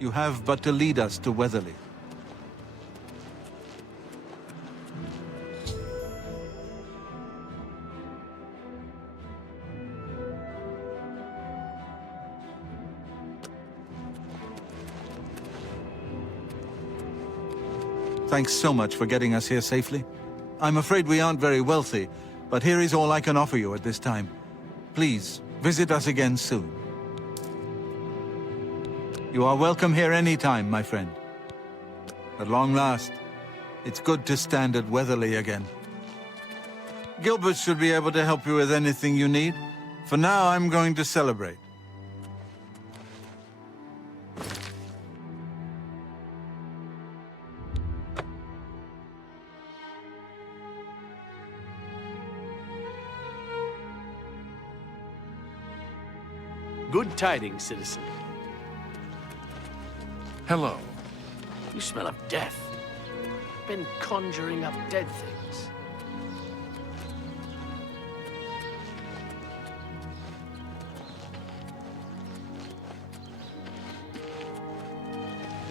You have but to lead us to Weatherly. Thanks so much for getting us here safely. I'm afraid we aren't very wealthy, but here is all I can offer you at this time. Please, visit us again soon. You are welcome here anytime, my friend. At long last, it's good to stand at Weatherly again. Gilbert should be able to help you with anything you need. For now, I'm going to celebrate. Good tidings, citizen. Hello. You smell of death. Been conjuring up dead things.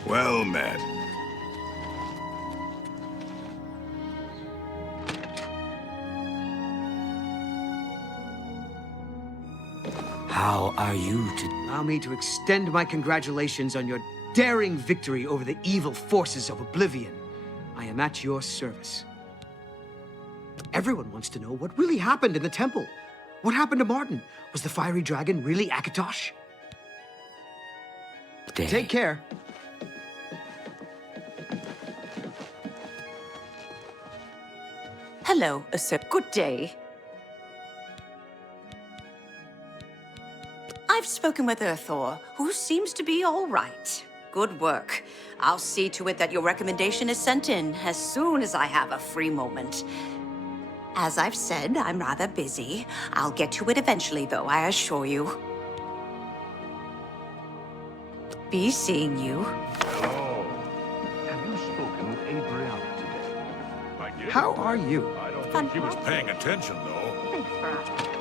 Well met. How are you to... Allow me to extend my congratulations on your daring victory over the evil forces of Oblivion. I am at your service. Everyone wants to know what really happened in the temple. What happened to Martin? Was the fiery dragon really Akatosh? Take care. Hello, sir. Good day. I've spoken with Earthor, who seems to be all right. Good work. I'll see to it that your recommendation is sent in as soon as I have a free moment. As I've said, I'm rather busy. I'll get to it eventually, though, I assure you. Be seeing you. Hello. Have you spoken with Adriana today? I did. How are you? I don't think she was paying attention, though. Thanks for asking.